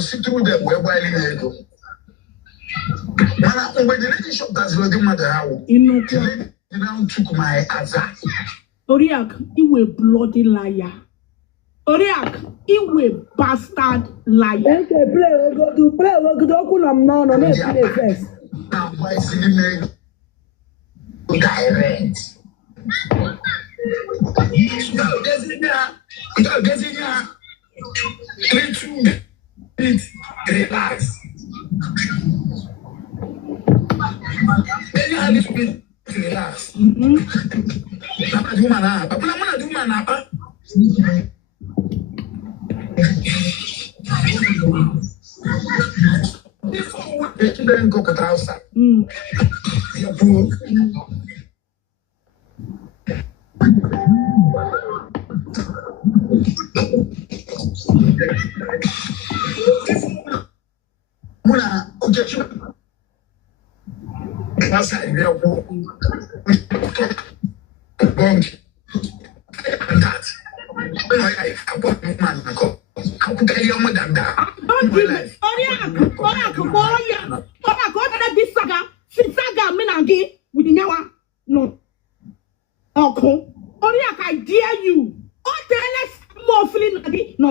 see through them whereby they go. When the lady shop does not matter how you now took my azar. Oriak, you a bloody liar. Oriak, you a bastard liar. Okay, play, go to play, go to Okunam now, no, let's play first. Now, why is it direct? No, there's it now. No, there's it now. Relax. Then you have to be relax. Papa do mana, Papa do mana. Before we children go to outside. You're poor. Muna objection. That's how you are. That. I want man. How could I hear more than that? Don't give me. Oriak, what this saga? Since saga, menagi with the nyawa. No. Okay. Oriak, I dare you. Oh, tell us more feeling. No.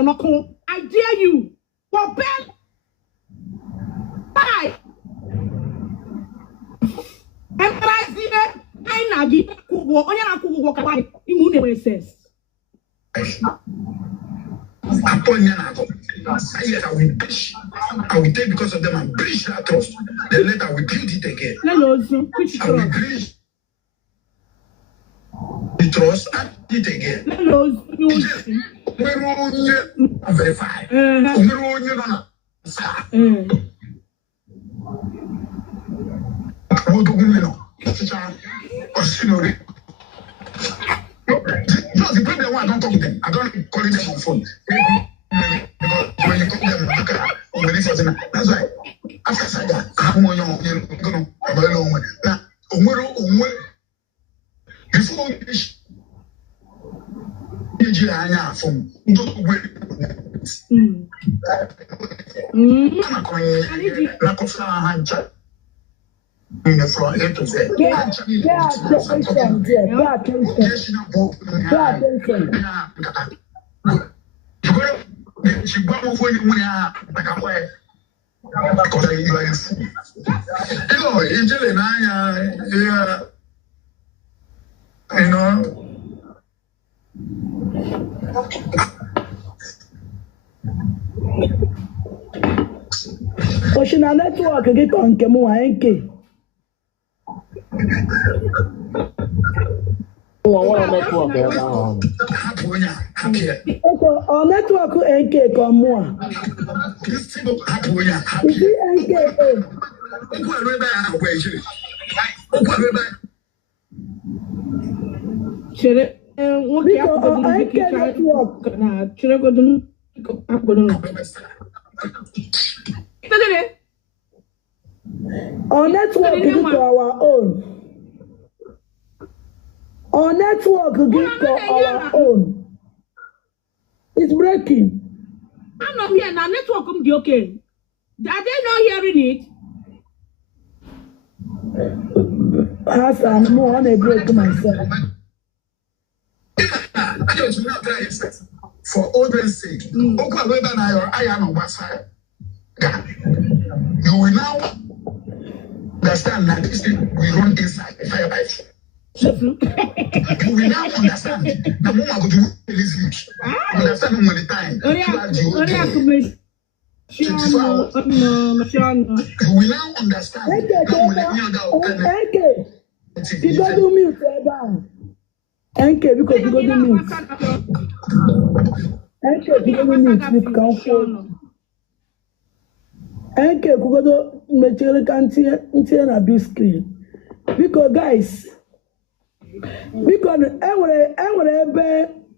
I dare you. For bell. Bye. Embrace the I nagi. Kugo. Onya kugo kabai. Immune sense. I will take because of them and breach that trust. Then later we build it again. I will breach the trust and it again. Verify. No, the problem I don't talk to them. I don't call them on phone. Because when you call them, that's why. After Saga, I'm going to now, before in the front, it was there. Ocean network get on Kemo NK. Our network NK come more. Is it NK? Our network is to our own. Our network is to our own. It's breaking. I'm not here now. Network will be okay. Are they not hearing it? Hassan, more on a break myself. For others' sake, I am on my side. You will now understand that this thing we run inside the fire by foot. You will now understand the moment I go to release you. Understand when the time. You will now understand. You go to mute, NK, because you go to mute. NK, you go to mute with comfort. NK, you go to material canteen a big screen. Because guys, because every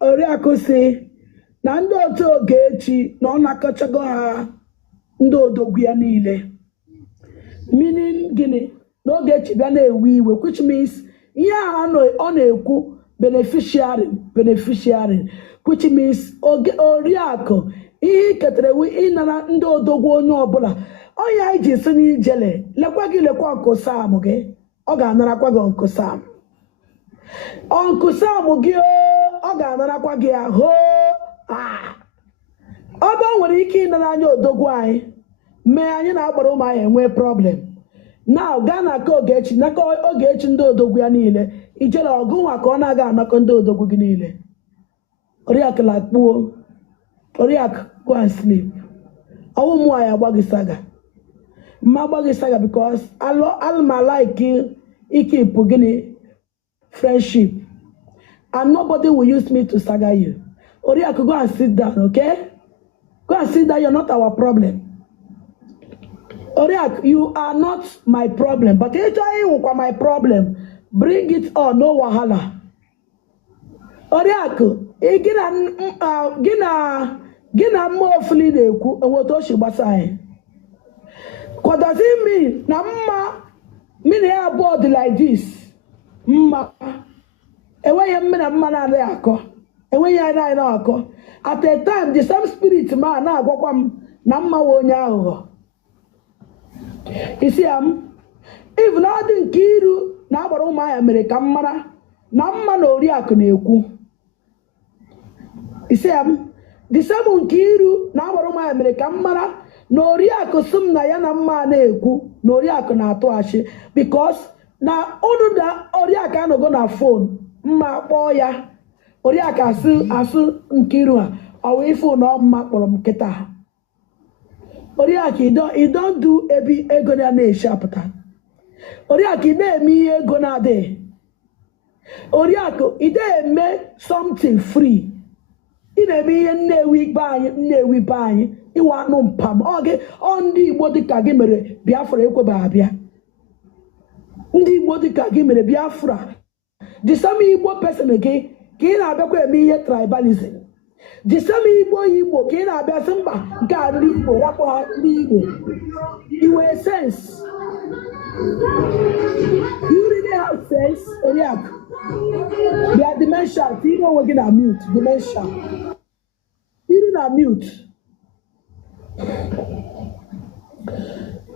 Oriako say, Nando to Gechi, no Nakachagoha, Ndo Doguanile. Meaning Guinea, no Gechi Bane we, which means, yeah, no, on a beneficiary, which means Oriako, ihe ketere ịnara ndị odogwu onye ọbụla onye anyị ji si n'ijele lekwa gị lekwa Uncle Sam gị ọ ga-anarakwa gị Uncle Sam Uncle Sam gị ọ ga-anarakwa gị ahụ ọba nwere ike ịnara anya odogwu anyị mee anyị na-agbara ụmụ anyị enwee problem now gaa na aka Ogechi n'aka Ogechi ndị odogwu ya niile ijele ọgụ nwa ka ọ na-aga anakọ ndị odogwu gị niile Oriakụ lakpuo Oriakụ go and sleep ọwụ mụ anyị agbaghị saga mma agbaghị saga because alma like keep gịnị friendship and nobody will use me to saga you. Oriakụ go and sit down, okay? Go and sit down. You're not our problem. Oriakụ, you are not my problem, but if you are my problem, bring it on, no wahala. Oriakụ, gina mofli na-ekwu enweta oshi gbasa anyị. What does it mean? Na mma ya board like this. Mma enweghị mme na mma na-adịghị akọ enweghị anyị na-akọ at a time the same spirit ma na-agwakwa m na mma nwe onye aghụghọ isi ya m if na ọ dị nke iru na agbara ụmụahịa mere ka m mara na mma na Oriakụ na-ekwu isi ya m the same nke iru na agbara ụmụahịa mere ka m mara na Oriakụ sị m na ya na mma na-ekwu na Oriakụ na-atụ achị because na unu da Oriakụ anọgo na phone mma kpọọ ya Oriakụ asụ Nkiru a ọwa ife na mma kpọrọ m nkịta Oriakụ you don't do ebi ego na-eshi apụta Oriakụ ị na-eme ihe ego na-adịghị Oriakụ ị na-eme something free ị na-eme ihe nnewi be anyị ịwa anụ mpam ọ ndị Igbo dịka gị mere Biafra ekweba abịa ndị Igbo dịka gị mere Biafra the same Igbo person gị ka ị na-abịakwa eme ihe tribalism the same Igbo ka ị na-abịa sị mba nke a ndị Igbo rapụ ha ndị Igbo inwere sense you really have sense Oriakụ bịa dementia ka ị onwe gị na mute dementia iri na mute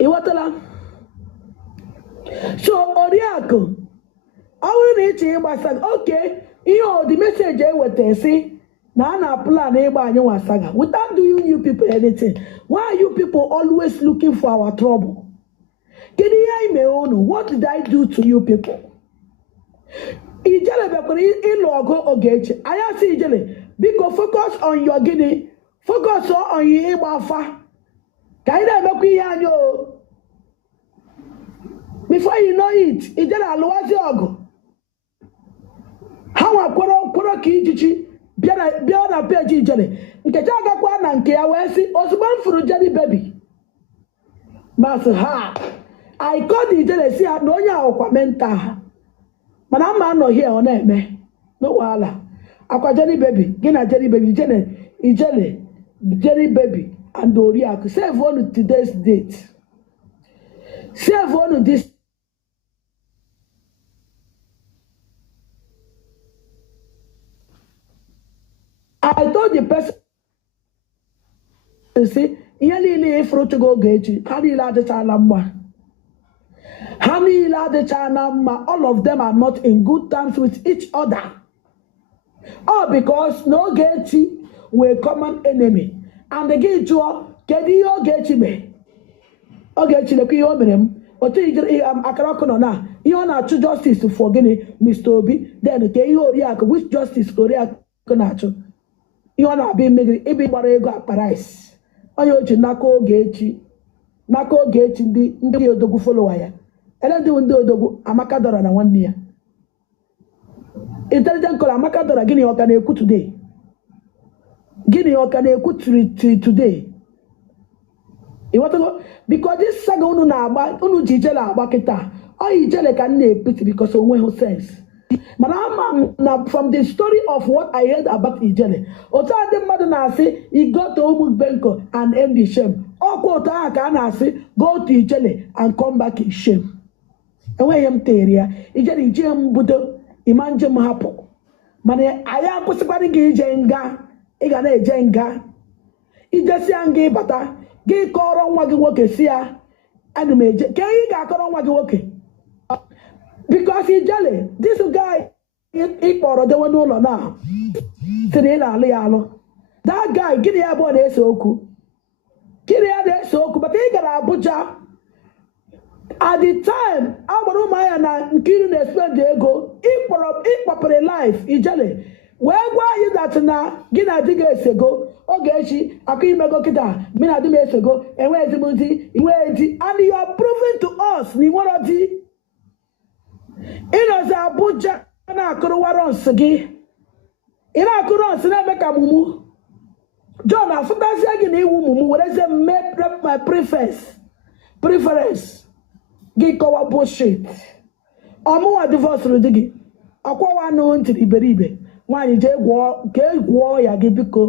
ịghọtala so Oriakụ ọ bụrụ na ịchọ ịgbasa oke ihe odi meseji eweta si na a na-plan ịgba anyị nwasaga without doing you people anything. Why are you people always looking for our trouble? Kedu ihe anyị mee unu? What did I do to you people? Ijele bekwara ịlụ ọgụ Ogechi anya si Ijele biko focus on your gịnị focus on your ịgba afa ka anyị na-emekwa ihe anyị o before you know it Ijele alụwazi ọgụ ha nwa kwọrọ ka ijichi bịa na peji Ijele Nkechi agakwa na nke ya wee sị ozugbo m fụrụ Jenny baby masị ha I called Ijele si ya na onye ahụkwa menta ha mana mma anọ hie ọ na-eme no wahala akwa Jenny baby gị na Jenny baby Ijele Jenny baby and Oriakụ save on today's date save on this I told the person see ihe niile ifuru chụgo Ogechi ha niile adịchala mma ha niile adịchala mma all of them are not in good terms with each other all because na Ogechi were common enemy and gị jụọ kedu ihe Ogechi mee Ogechi lekwa ihe o mere m otu ijere akara ọkụ nọ na ihe ọ na-achụ justice for gịnị Mr. Obi then ke ihe Oriakụ which justice ka Oriakụ na-achụ ihe ọ na-abịa imegiri ibe gbara ego akparais onye oji n'aka Ogechi ndị odogwu follower ya ndị odogwu Amaka Dora na nwanne ya intelligent call Amaka Dora gịnị ọ ka na-ekwu today gịnị ọ ka na-ekwu today ịghọtago because this saga unu na-agba unu ji Ijele agba kịta ọ Ijele ka m na-epiti because onweghị sense mana ama na from the story of what I heard about Ijele otu a ndị mmadụ na-asị he go to Umubenko and end the shame ọkwa otu ahụ ka a na-asị go to Ijele and come back in shame enweghị m tere ya Ijele ije m budo ịma nje m hapụ mana anyị akwụsịkwara gị ije nga ị ga na-eje nga ijesi gị bata gị kọrọ nwa gị nwoke si ya ana m eje ka ị ga-akọrọ nwa gị nwoke because ijele this guy ịkpọrọ dewe n'ụlọ na si na ị na-alụ ya alụ that guy gịnị ya bụ na-ese okwu gịnị ya na-ese okwu bata ị gara Abuja at the time agbara ụmụahịa na Nkiru na-expend ego ịkpọpụrụ life ijele wee gwa anyị that na gị na di ga-esego oge echi akụ imego kịta mi na di m esego enweghị m di inweghị di and you are proving to us na inwero di ịnọzi Abuja na-akụrụwara nsị gị ị na-akụrụ nsị na-eme ka mumu John afụtazie gị na iwu mumu werezie my preference gị kọwa bullshit ọmụnwa divorce di gị ọkwawa anụ ntiri iberibe nwaanyị jee gwọọ ya gị biko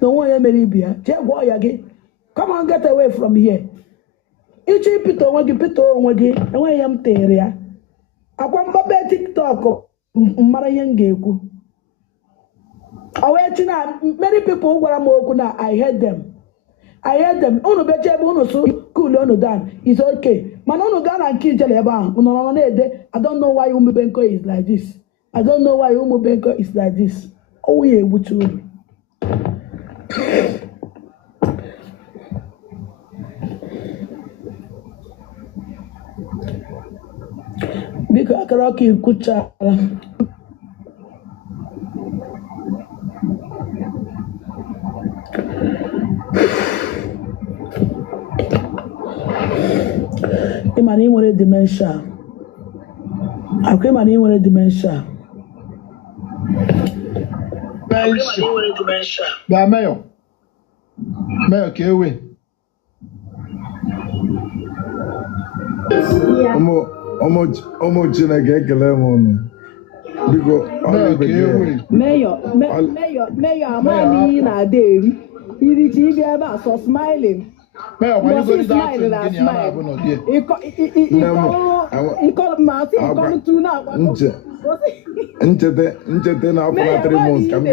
na onwe onye mere ibi ya jee gwọọ ya gị come on get away from here ịchọ ịpịta onwe gị pịta onwe gị enweghị ihe m tere ya akwa mgbabe TikTok mara ihe m ga-ekwu owechi na many people gwara m okwu na I hate them unu beche ebe unu so cool unu down is okay mana unu gaa na nke ijele ebe ahụ unu nọ na-ede I don't know why Umubenko is like this I don't know why Umubenko is like this owu ya egbuchi uru biko akara ọka ikwuchala ịma na ị nwere dementia akwa ịma na ị nwere dementia Bịa Mayor ka ewe ụmụ Chineke ekele m unu biko Mayor amaghị ihe na-ada eri iricha ịbịa ebe a sọ smiling Mayor gbanyegodi datụ gịnị a na-abụ n'ọdị ncheta na afọ 3 months ka m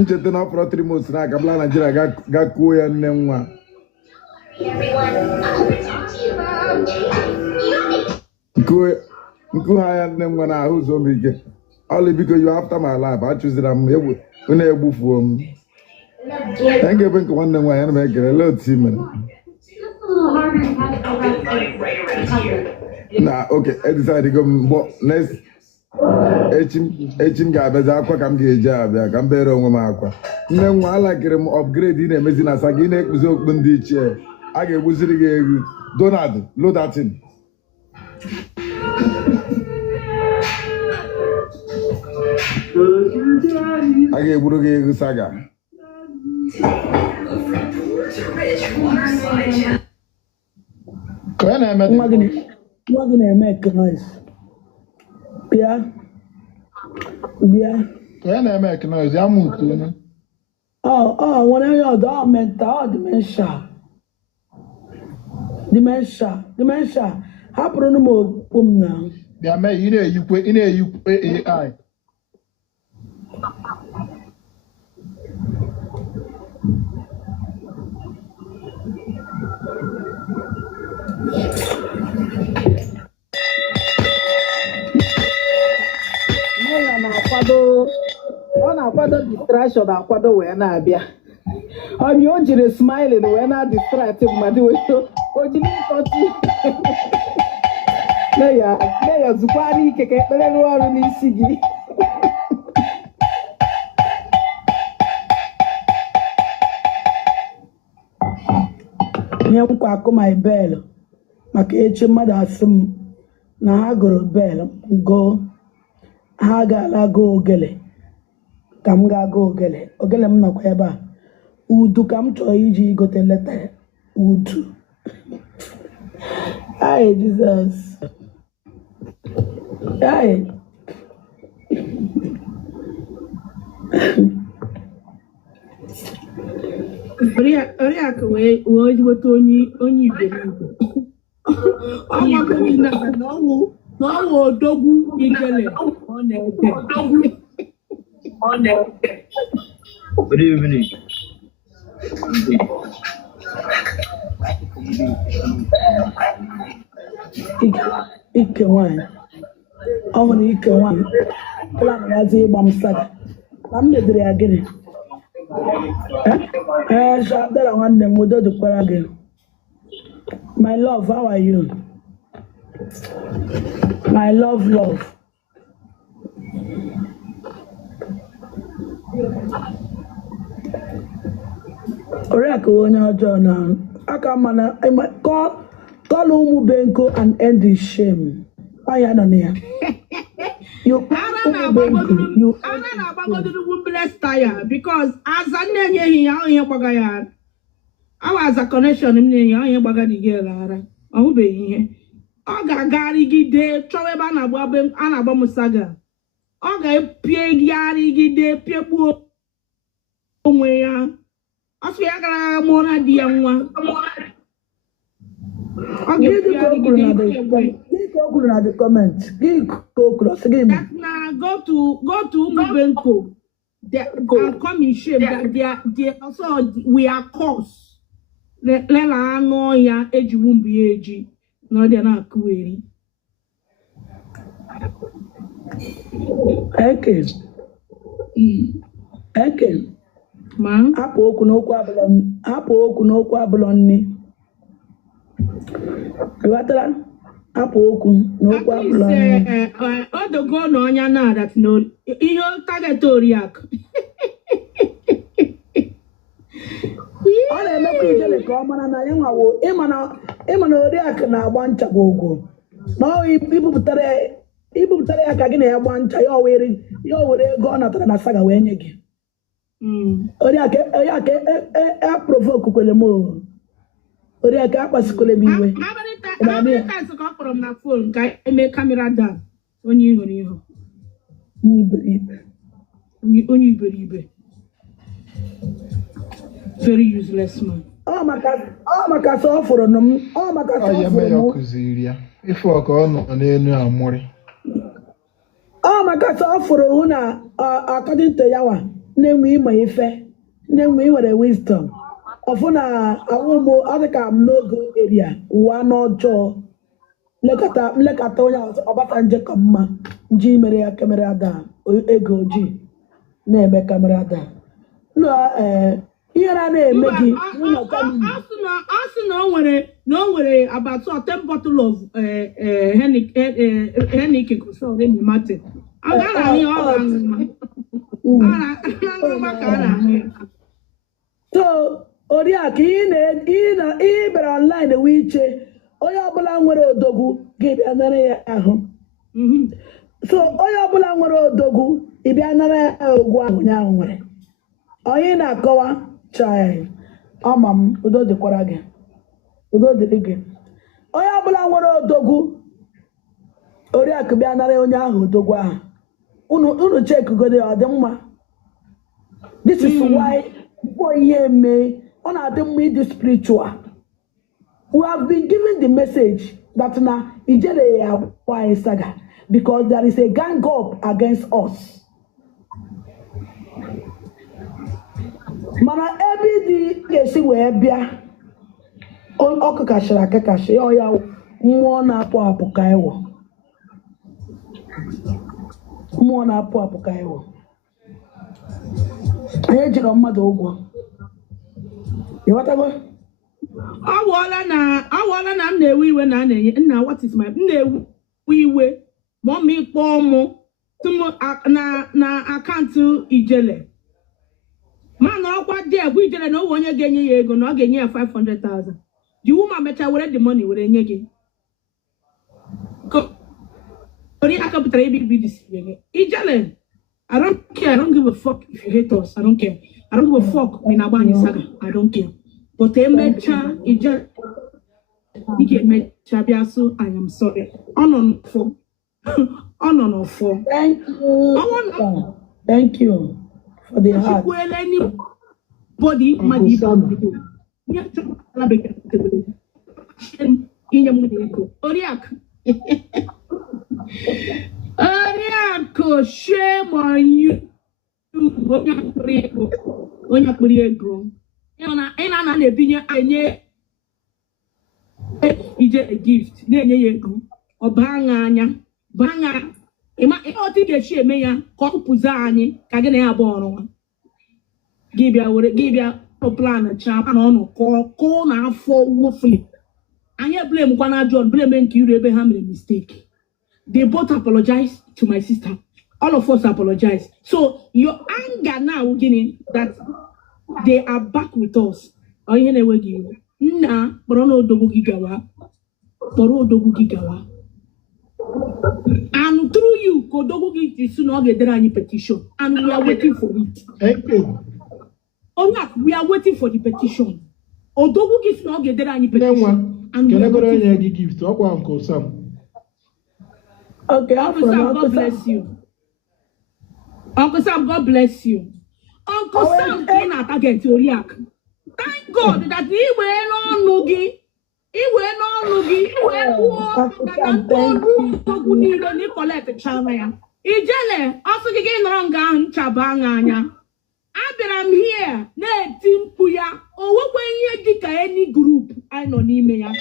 ncheta na afọ 3 months na aka bla Nigeria ga kuo ya nne nwa nku ha ya nne nwa na ahụ ụzọ m ike ọlị biko you after my life achụzira m unu egbufuo m ya ga-ebe nke nwanne nwa ya na m ekele lee otu i mere na oke edecide go m next echi m ga-abịazi akwa ka m ga-eji abịa ka m bere onwe m akwa nne nwa alakịrị m upgrade ị na-emezi na asa gị na-ekpuzi okpu ndị ichie a ga-egbuziri gị egwu Donald Lodatin a ga-egburu gị egwu saga ka ya na-eme nwa gị na-eme noise bịa ka ya na-eme noise ya mụ nke onye nwere onye ọdọ mental dementia hapụrụ m okpu m na bịa mee ị na-eyikwe AI ọ na-akwado distraction akwado wee na-abịa ọbịa o jiri smiling wee na-distract mmadụ o jiri nkọtụ Mayor zukwara ike ka ekpere rụọ ọrụ n'isi gị ihe nkwa akụ my bell maka echi mmadụ asị m na ha gụrụ bell go ha ga-ala go ogele ka m ga-aga ogele m nọkwa ebe a udu ka m chọrọ iji gote leta udu ai Jizọs ai Oriakụ wee weta onye iberibe ọnwagodi na ọnwụ odogwu igele ọ na-ede Good evening. Ike nwanyị. Ọ hụrụ ike nwanyị. Plan yazi ịgba m saga. Na m medere ya gịnị? Shadara nwanne m udo dịkwara gị. My love, how are you? My love. Oriakụ onye ọjọọ na aka mana call ụmụ Benko and end the shame. Anya nọ na ya. Ara na-agbagodoro bless tire because as a na-enyeghị ya onye gbaga ya. Awa as a connection m na-enye onye gbaga dị gị ara. Ọ hụbeghị ihe. Ọ ga-agarịgide chọwa ebe a na-agba musaga. Ọ ga-epịegharịgide pịegbuo onwe ya. Ọ sị ya gara mụọ na di ya nwa. The comment. Go to Umubenko and come in shame that they also we are cause. Lela no ya eji wumbi eji no they na kweri. Eke. Man. Apụ okwu n'okwu abụlọ nne. Iwatara apụ okwu n'okwu abụlọ nne. Odogo na ọnya na that no ihe target oriak. Ọ na-emekwa ijele ka ọ mara na ya nwawo ịma na oriakụ na-agba ncha gwogwo. Na ọ ibupụtara ya ka gị na ya gba ncha ya were ego ọ natara na saga wee nye gị. Oriakụ provoke kwele m. Oriakụ akpasikwele m iwe. How many times ka ọ kpọrọ m na phone ka eme camera down onye ihụrụ ihu. Onye iberibe. Very useless man. Ọ maka sọ ọfụrụ m. Ọ maka sọ Ọ ya mee ya ọfụrụ m. kụziri ya. Ife ọka ọ nọ n'elu amụrị. Ọ maka sọ ọfụrụ hụ na according to yawa na-enwe ịma ife na-enwe nwere wisdom. Ọfụ na awụmụ ọ dị ka m n'oge eria ụwa n'ọjọọ nlekọta onye ọbata nje ka mma nji mere ya kamera ada ego ojii na-eme kamera ada. Ihe na-eme gị asị na o nwere about 10 bottle of Henneken consol in Martin. So Oriakụ ị bịara online wee iche onye ọbụla nwere odogwu ga-ebịa nara ya ahụ. So onye ọbụla nwere odogwu ịbịa nara ya ogwu ahụ ụnyaahụ nwere. Onye na-akọwa chai ọma m udo dịkwara gị. Udo dịrị gị. Onye ọbụla nwere odogwu Oriakụ bịa nara onye ahụ odogwu ahụ. Unu chekugode ọ dị mma. This is why before ihe mee ọ na-adị mma ịdị spiritual. We have been given the message that na ijele ya kwa saga because there is a gang up against us. Mana ebe dị ga-esi wee bịa ọkụ kashịrị akakashi ya mmụọ na-apụ apụ ka ịwọ. Mmụọ na-apụ apụ ka ịwọ. Anyị ejiri mmadụ ụgwọ. Ịghọtago? Awụọla na m na-ewe iwe na na-enye nna what is my m na-ewe iwe ma ọ ịkpọọ mụ na akaụntụ ijele. Man ọkwa dị egwu ijele na owe onye ga-enye ya ego na ọ ga-enye ya 500,000. The woman mecha were the money were nye gị. Onye aka pụtara ibi this ijele. I don't care. I don't give a fuck if you hate us. I don't care. I don't give a fuck when I want saga. I don't care. But I am sorry. On for. Thank you. Thank you for the heart. Body, my Oriakụ, shame on you. onye akpịrị ego ị na na-ebinye enye ije gift na-enye ya ego ọ baa anya ịma ihe otu ị ga-esi eme ya ka ọ kụpụzi anyị ka gị na ya abụọ ọrụ nwa gị bịa plan chapa na ọnụ kọọ na afọ wofuli anyị blame kwana John blame nke iru ebe ha mere mistake. They both apologize to my sister. All of us apologize. So your anger now, Guinea, that they are back with us. Oh, you know what you na Borono Dogu Gigawa. And through you, Kodogu is soon not get any petition. And we are waiting for it. Thank you. Oh, yeah, we are waiting for the petition. Odogu is not get any petition. And can I go any gift to Uncle Sam? Okay, Uncle Sam, God bless you. Uncle Sam, God bless you. Uncle Sam came at target to react. Thank God that he went on Nugi. He went on Nugi. He went on Nicolette Chamaya. Ijele, also again wrong Chabanganya. I'm here. Ne Timpuya. Or what when you dig any group, I know Nimea.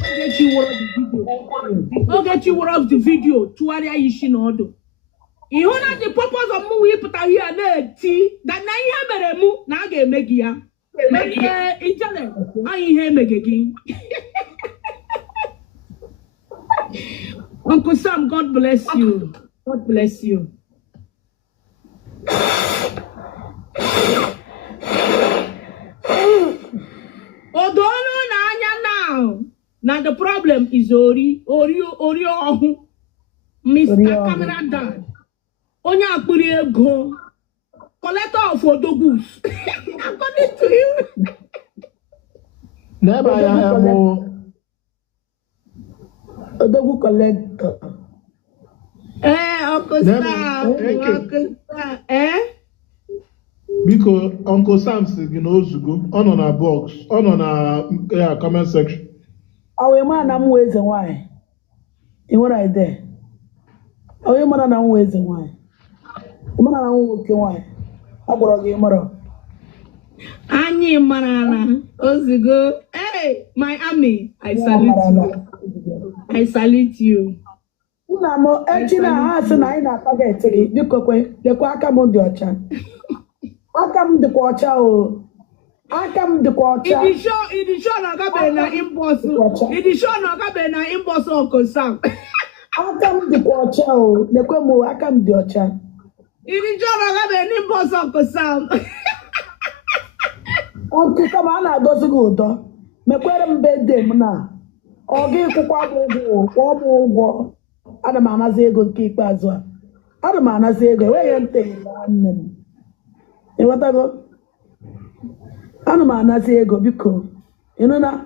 Get you one of the video. I'll get you one of the video. To area Ishinodo. You know the purpose of movie put here that na ihe mere mu na ga emegi ya. Ijale, anyị ihe emegegi. Uncle Sam, God bless you. God bless you. Odono na anya now. Now the problem is Ori Ohu. Mr. Camera Dad. Onye akpịrị ego. Collector of Odogus. According to you. Never I have more. Odogu collector. Uncle Sam. Uncle Sam. Because Uncle Sam said, you know, on a box, on a comment section. Our man, I'm waiting why. You what I there? Our man, I'm waiting why. Man, I'm working why. I brought you tomorrow. Anyi Marana, Ozigo. Hey, my army, I salute you. I salute you. Namo, Echina has an eye not forget to you. The Quacamo Diocha. I come the quarter. I come the quarter. It is sure not gonna impossible. It is sure not gonna impossible, Uncle Sam. I come the quarter. The Quamo, I come the Diocha. It is sure not gonna impossible, Uncle Sam. Uncle Kamana does a good. McQuarrie bed them now. Or give to Quabo. Adamana say good keep as well. Adamana say go away and take one. You want to go? Adamana say go because you know that.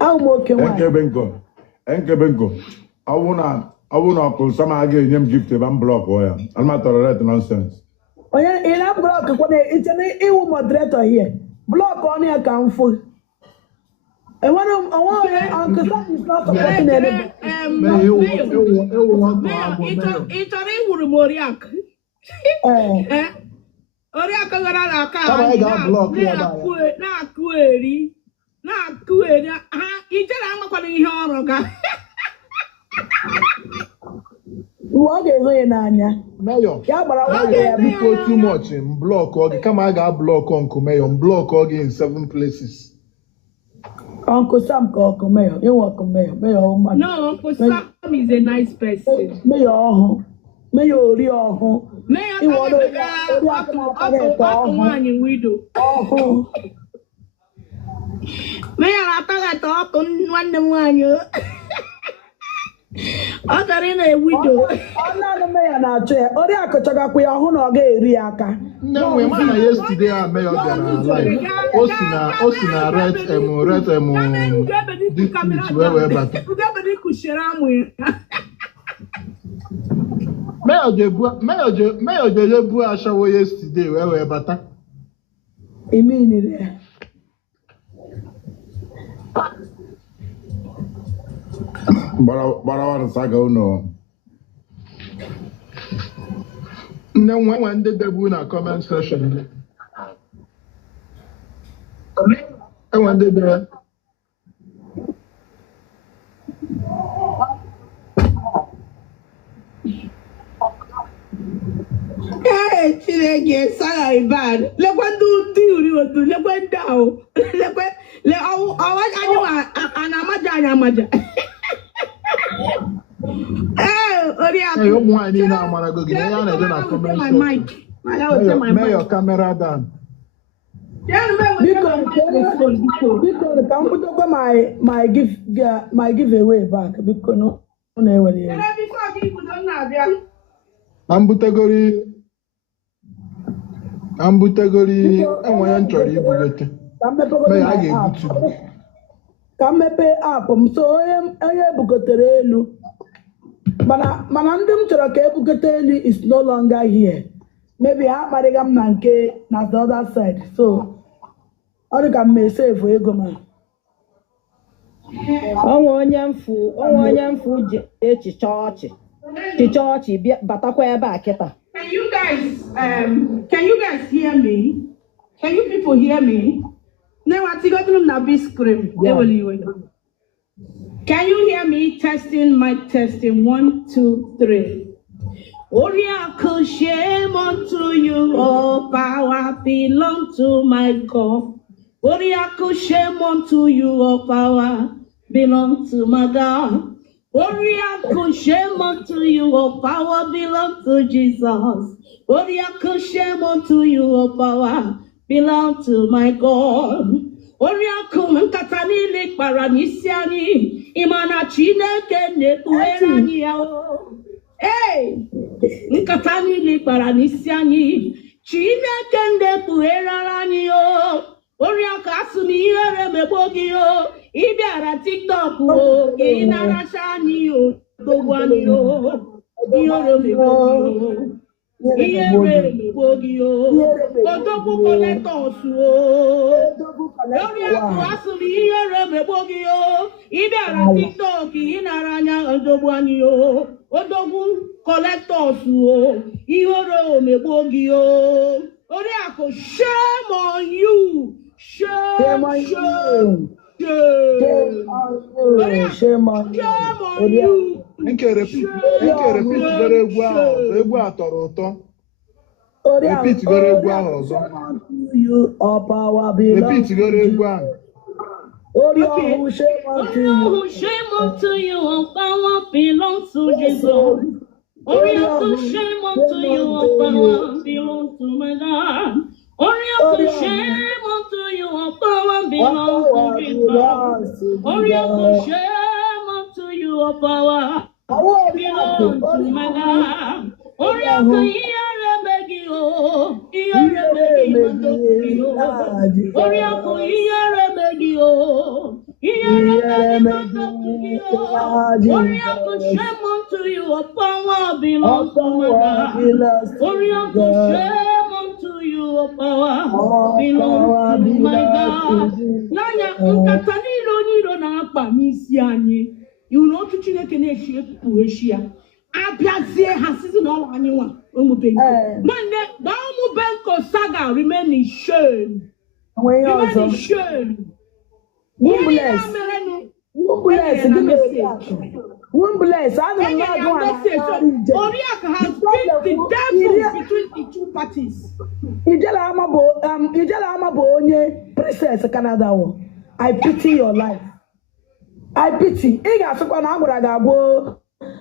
I'm working. Enkebenko. I wanna call some again him gift them block oya. I'm not tolerate nonsense. Oh yeah, in a block it's an EU moderator here. Block on your account full. I want Uncle Sam is not supporting anybody. It's a Moriak. Oriaka na query. What is going on? Mayor, before too much in block or come I got block Uncle Mayor, block in 7 places. Uncle Sam called Mayor. You welcome Mayor. No, Uncle Sam is a nice person. Mayor, Mayor, I got in a widow. I'm not a man out there. Or I could talk up with your honor gay Riaka. No, we man yesterday I Mayor than alive. Osina Mayor Jebu Ashawo yesterday where we bata. Immediately. But I want to say no. when the devil in a comment section. I want the Hey, Chineke, sorry, bad. Look what do you do? Look what down. Look what. Hey, you want to know what I go get? I don't know comment section. May your camera down. Because can put over my giveaway back because no Ambutegori, and when I'm trying to get may I get you? Come pay up, so I am Bukoterelu. Manandum Chakebukateli is no longer here. Maybe I Marigam Nanke, not the other side. So I can say for ego man. Onye mfu je church batakwa ebe a kita. Can you guys hear me? Can you people hear me? No, I think I'm not be scream. Can you hear me? Testing, mic testing. 1, 2, 3. Oriaku, shame unto you, all power belong to my God. Oriaku, shame unto you, all power belong to my God. Oriaku, shame unto you, all power belong to Jesus. Oriaku, shame unto you, all power belong to my God. Oriaku, mkatani le paranisiani, imana chineke ne kuerani yao. Hey, nkatani le paranisiani, chineke ne kuerani yo. Oriaku asumi yere mebogi yo. Ibiara TikTok o, inara shani yo, dogwani yo. Iyoro mebogi yo. Iyere mebogi yo. Odogu collectors o. Oriaku asumi iyere mebogi yo. Ibiara TikTok inara nya dogwani yo. Odogu collectors o. Iyoro mebogi yo. Oriaku, shame on you. Shame on you. Shame on you. Repeat very well. Repeat very well. You all power Repeat very well. Oriaku, shame unto you. Shame unto you, all power belongs to Jesus. Oriaku, shame unto you, all power belongs to my God. Oriaku, shame unto you, all power belongs to Jesus. Oriaku, shame unto you, all power belongs to my God. Oriaku, iyere megi o, iyere megi mandoki o. Oriaku, iyere megi o, iyere megi mandoki o. Oriaku, shame unto you, all power belongs to my God. Oriaku, shame unto you, all power belongs to my God. Nanya nkata nilo na akpa n'isi anyị. You know to Chineke na-eshi ekwu eshia. Abiazie hasizi na ọwa anyị nwa omubenko. Mande da omubenko saga remain in shame. Remain in shame. Wombless. Wombless. I don't know. Oriaku has been the devil between the two parties. Ijela amabo onye princess Canada wo. I pity your life. I pity. Ị ga-asịkwa na agwara gị agwọ.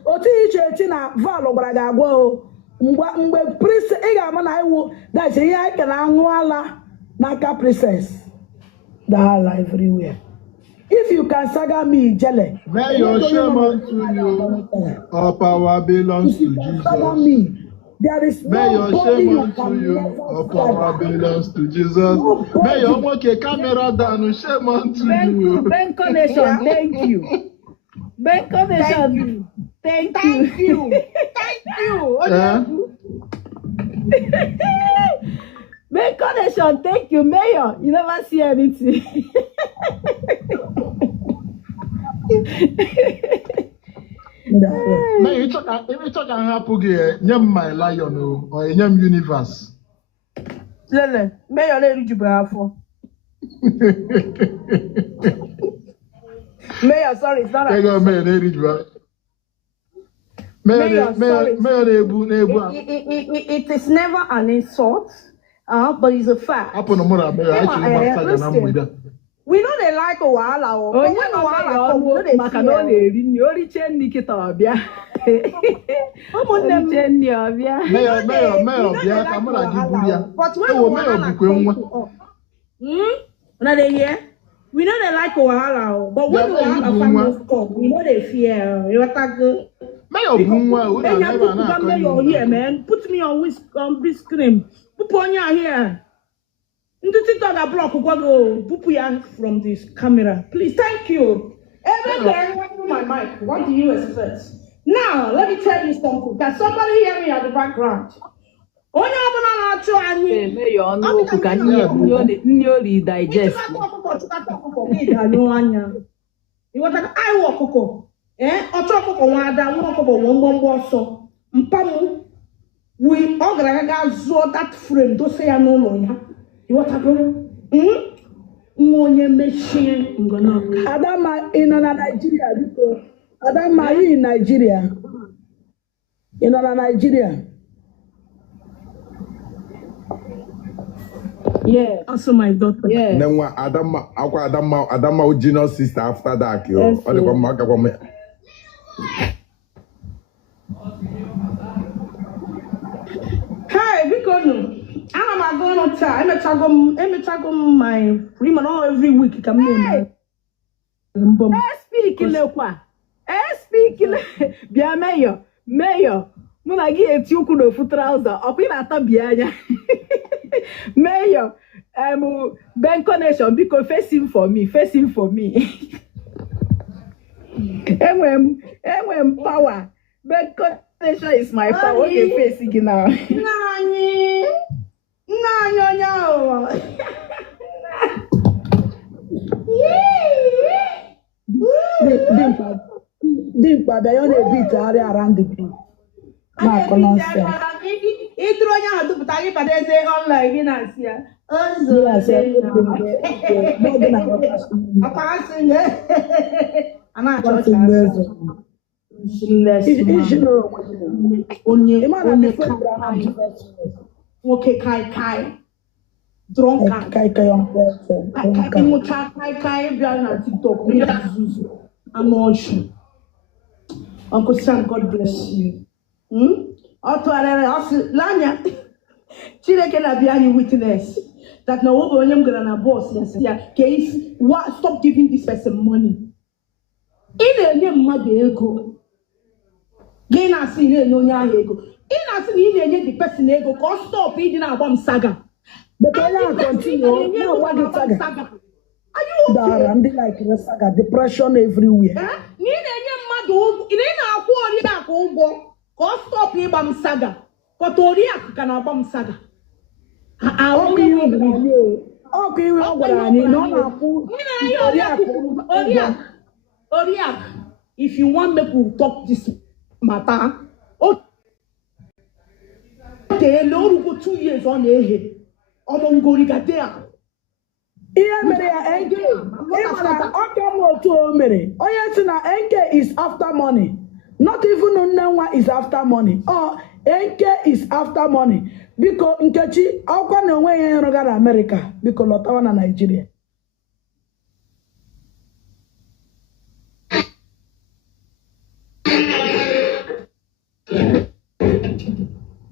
Otu iche echi na valụ gwara gị agwọ. Mgbe princess ị ga-ama na iwu that's ihe anyị kere aṅụ ala n'aka princess. That life everywhere. If you can saga me, Jelle. May your shame unto you. All power belongs to Jesus. Saga me. There is May your nobody shame you unto can you. never All power saga. belongs to Jesus. May your monkey camera down. Shame unto you. Ben Connection, thank you. Ben Connection, thank you. Thank you. Eh? Ben Connection, thank you, Mayor. You never see anything. Mayor, you talk and happy here. Nyam my lion or nyam universe. Lele, Mayor Lady Jubrafo. Mayor, sorry, it's not There go Mayor Lady Jubrafo. Mayor, it is never an insult, but it's a fact. We know they like Owahala. Onye no Owahala maka na ọ na-eri nri oriche nri kịta ọbịa. Ụmụnne m che nri ọbịa. Mayor bịa ka mụ na gị buru ya. Mayor bukwe nwa. Now they hear? We know they like Owahala, but when Owahala families come, we know they fear. You are good. Mayor bu nwa, Mayor here, man. Put me on this screen. Put on your here. Into TikTok, block go from this camera. Please, thank you. Everything went through my mic. What do you expect? Now, let me tell you something. Can somebody hear me at the background? Onye ọbụla na-achụ anyị. Mayor ọnụ okwu ka nri ori digest. Iwetara anyị wụ ọkụkọ. Ọchụ ọkụkọ nwa ada, nwa ọkụkọ nwa mgbọmgbọ ọsọ. Mpamu, ọ gara aga zụọ that frame dosa ya n'ụlọ ya. Iwetago? Onye mechie ngọnọka. Adama ị nọ na Nigeria biko. Adama you in Nigeria. Ị nọ na Nigeria. Yeah, also my daughter. Yeah. Nenwa Adama junior sister after that yo. Yes, Ọ dịkwa mma aka kwa m. Hey, because I'm going to try. Emechago my women all every week. Come here. Speak lekwa. Speak bia Mayor. Mụ na gị eti ukwu n'ofu trouser. Ọkwa ị na-ata bịa anya. Mayor, Ben Nation, biko face him for me. Enwe m power. Ben Nation is my power. Okay, face gị now. Nani onyo. Dimpa, they only beat around the beat. Okay, kai. Drunken. Kai, TikTok. I'm not sure. Uncle Sam, God bless you. Lanya. Chile na be any witness that no one am gonna boss. Yes, case what stop giving this person money. In a name Madego. Gain a sin no ego. In a sin the person ego, cause stop eating a bomb saga. But I continue. You know what the saga? Are you okay? Like the saga, depression everywhere. Go stop him bam saga. Kotoria can bam saga. Oriak, if you want me to talk this matter, okay, Lord go 2 years on the head. Omongorigatea. NK is after money. Not even Nnewa is after money. Or NK is after money. Because Nkechi, how can you way in America? Because Lotawa na Nigeria.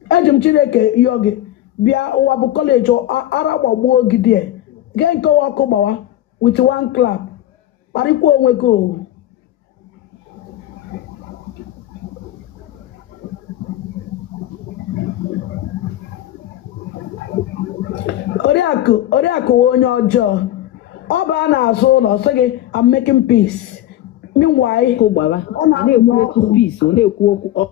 Ejem Chineke yogi bia wabu college or Arab gidie. Gen ko wakobawa with one clap. Paripo onwe go. Oriaku onye ọjọọ. Ọ ba na-azụ ụlọ sị gị I'm making peace. Meanwhile, ọ na-ekwu okwu peace, ọ na-ekwu okwu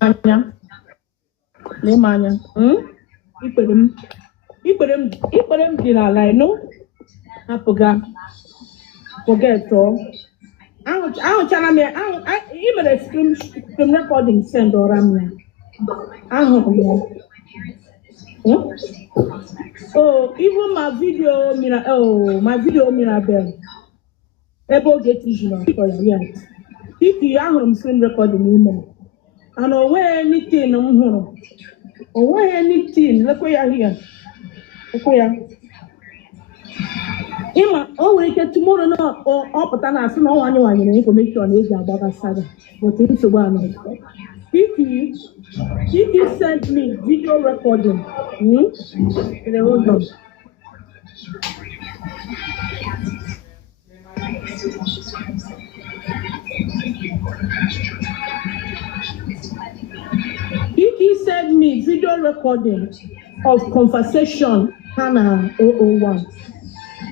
anya. Lemanya. Ikpere m dị n'ala ino. Apụga. forget all. I channel me. Even a screen recording send or ramya. Oh, even my video, my video, bell. Able get vision for yes. If you are screen recording, women. And away anything, away anything. Look where you are here. Look where you are. Ima o were ike tomorrow na ọpụta na asị na ọnwa anyị nwanyere information na eji agbaga saga but nsogbu a nọ if you send me video recording hold on. If you send me video recording of conversation Hannah 001.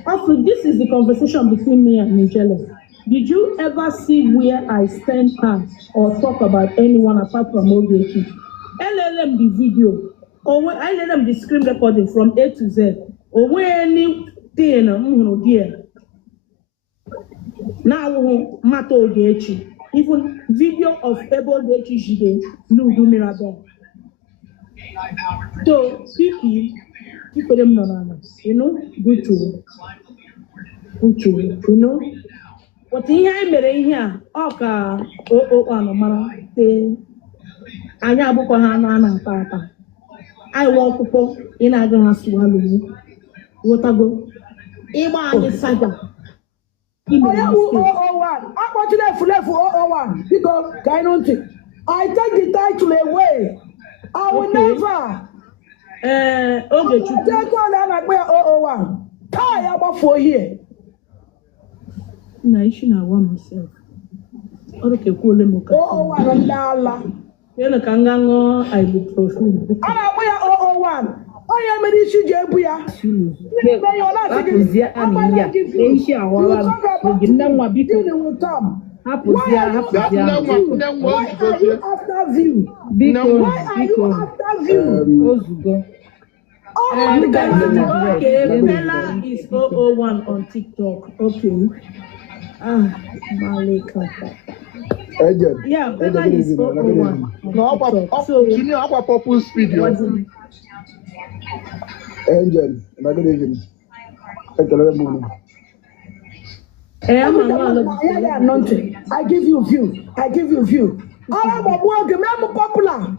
Also, this is the conversation between me and Nigella. Did you ever see where I stand her or talk about anyone apart from Ogechi? LLM the video, or when I LLM the screen recording from A to Z, or when anything, dear. Now, Mato Ogechi, even video of Ebo Ogechi Jide, no do mirabel. So, Kiki. People them no, you know, good to, you know. What here mere here, oka no mara te. Anya buko ha na papa. I want people in a gonna swallow me. What I go? Iba ani saga. Oya 001. I want to left 001 because I take the title away. I will never. Okay, you take on that like 001. Tie about 4 years. No, I should not want myself. Okay, cool. 001 and Dala. You know, Kangango, I look profile. I wear 001. I am a issue, Jabuya. Why are you after view? Why are you after view? Okay, Bella is 001 on TikTok. Okay. Malika. Yeah, Bella is 001. No, so you know our purpose video. Angel, good evening. I give you view. I give you view. I am a work, I'm popular.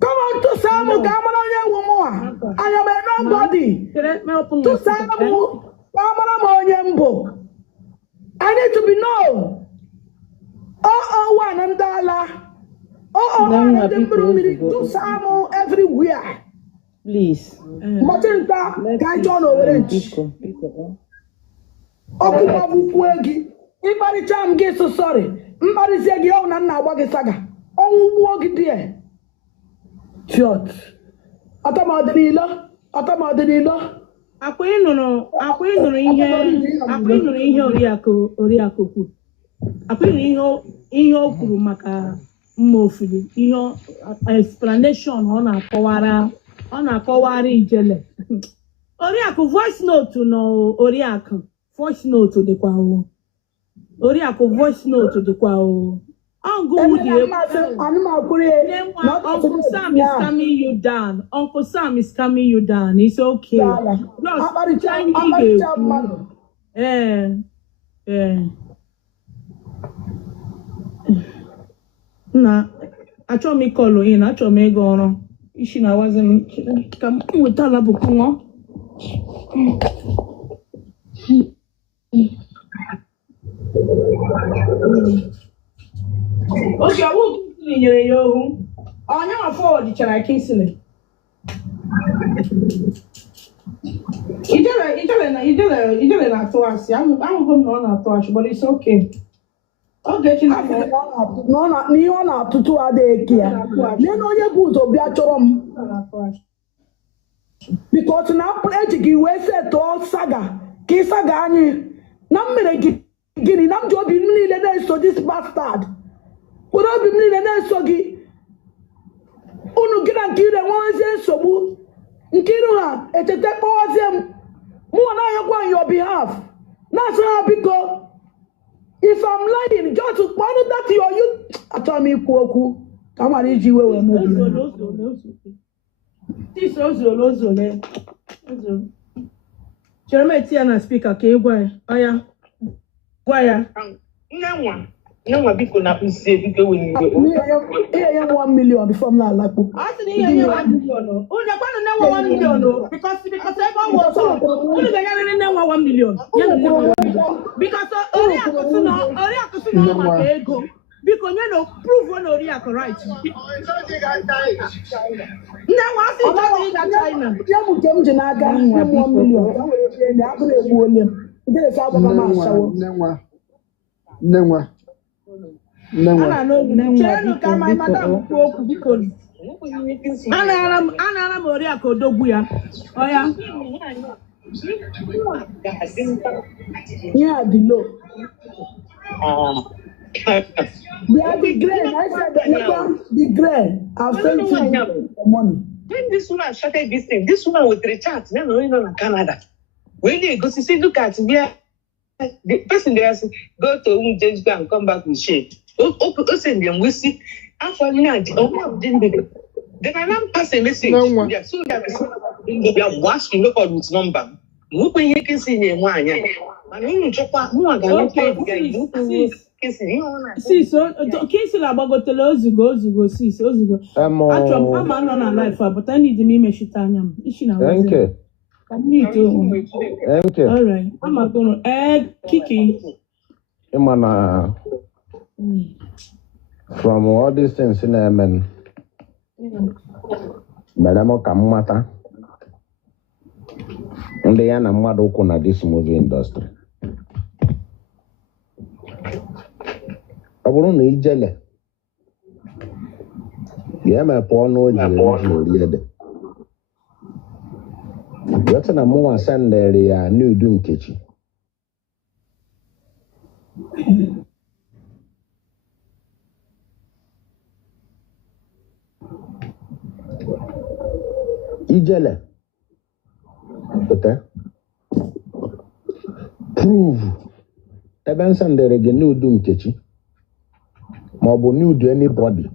Come on to Samu, Kamana woman. I am a nobody. To Samu, Kamana. I need to be known. 001 and Dala. 001 and to Samu everywhere. Please. Matilda, Kaiton Orange. Okupa bukwegi. Ibari cham ge so sorry. Mbari segi o na na agba ge saga. Onwu ogi there. Short. Atamadilo. Akwa ịnụrụ ihe oriakụ kwuru. Akwa ịnụrụ ihe o kwuru maka mma ofili. Ihe explanation ọ na-akọwara ijele. Oriakụ voice note no oriakụ. Voice note dịkwa o. Oriakụ voice note dịkwa o. Uncle Sam is calming you down. Uncle Sam is calming you down. It's okay. Na achọ m ịkọlụ ị na achọ m ịga ọrụ isi na wazi m ka m wetala bụkwa nwa oge ọwụ nyere ya ohu onye afọ ọdịchara Kingsley ijele na-atụ asị ahụghị m na ọ na-atụ asị but it's okay. Ogechi n'ihe ọ na-atụtụ adịghị ya lee na onye bụ ụzọ bịa chọrọ m because na eji gị wee setụọ saga ka ị saga anyị na m mere gịnị na m ji obi m niile na-eso this bastard were obi m niile na-eso gị unu gị na nke ire nwezie nsogbu nke iru ha echeta kpọwazie m mụnwa na-anyakwa on your behalf That's how because if I'm lying, just to follow that you after me kuoku. Come on, Iji we Jeremy Tiana speaker ke gwa oya gwa Nwa biko na use biko we ni. Yeah, 1 million before na lapo. I said yeah 1 million. Onye kwanu na 1 million because I go work. Only the yarin na 1 million. Because ori akusu no maka ego. Because you know prove one ori right. Na wa si that China. Ya mu jem je na aga 1 million. Na agụ egbu ole. Ide fa agba ma asawo. Nenwa. Ana no chenu ka my madam kwu okwu biko. Ana ori akodogwu ya. Oya. Yeah, below. They are the grain. I said the grain. I've sent you the money. When this woman started this thing, this woman with recharge, then going on in Canada. When they go to see, look at me. The person there says, go to just go and come back with shit. Send them, we see. After that, then I don't pass a message. Yeah, so that they are watching look at his number. Look when you can see him one. And you chop out more than See, so Casey Labagotele Ozugo, see, Ozugo. I'm not on life, but I need me meshitanyam. Thank you. Thank you. All right. I'm not going to add Kiki. From all these things in Amen. Madam Kamata. And they are not open this movie industry. I wouldn't need jelly. Yeah, my poor no jelly. What's an more Sunday? New doing kitchen. Ijele. Prove. Even Sunday again, new doing kitchen. Mobo new to anybody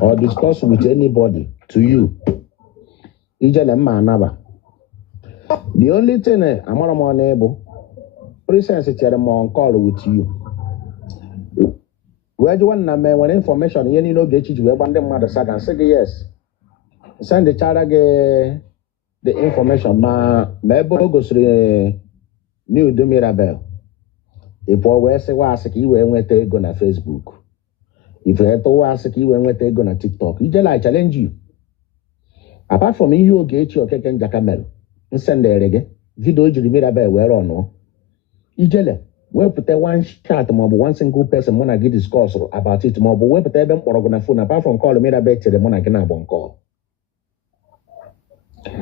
or discuss with anybody to you. Ijele manaba. The only thing I'm more unable, presence is on call with you. Where do you want when information you know get you to one them mother side and say yes. Send the child the information. Maybe goes to new do Mirabel. If we say was you went to go na Facebook. If you to ask you went to go na TikTok, Ijele challenge you. Apart from you get your cake and jacamel. Send the reggae. Video you Mirabel where or no. Ijele. We put one chat mob, one single person when I get discourse about it mob, we put them or on a phone apart from calling me back to the one I can have on call.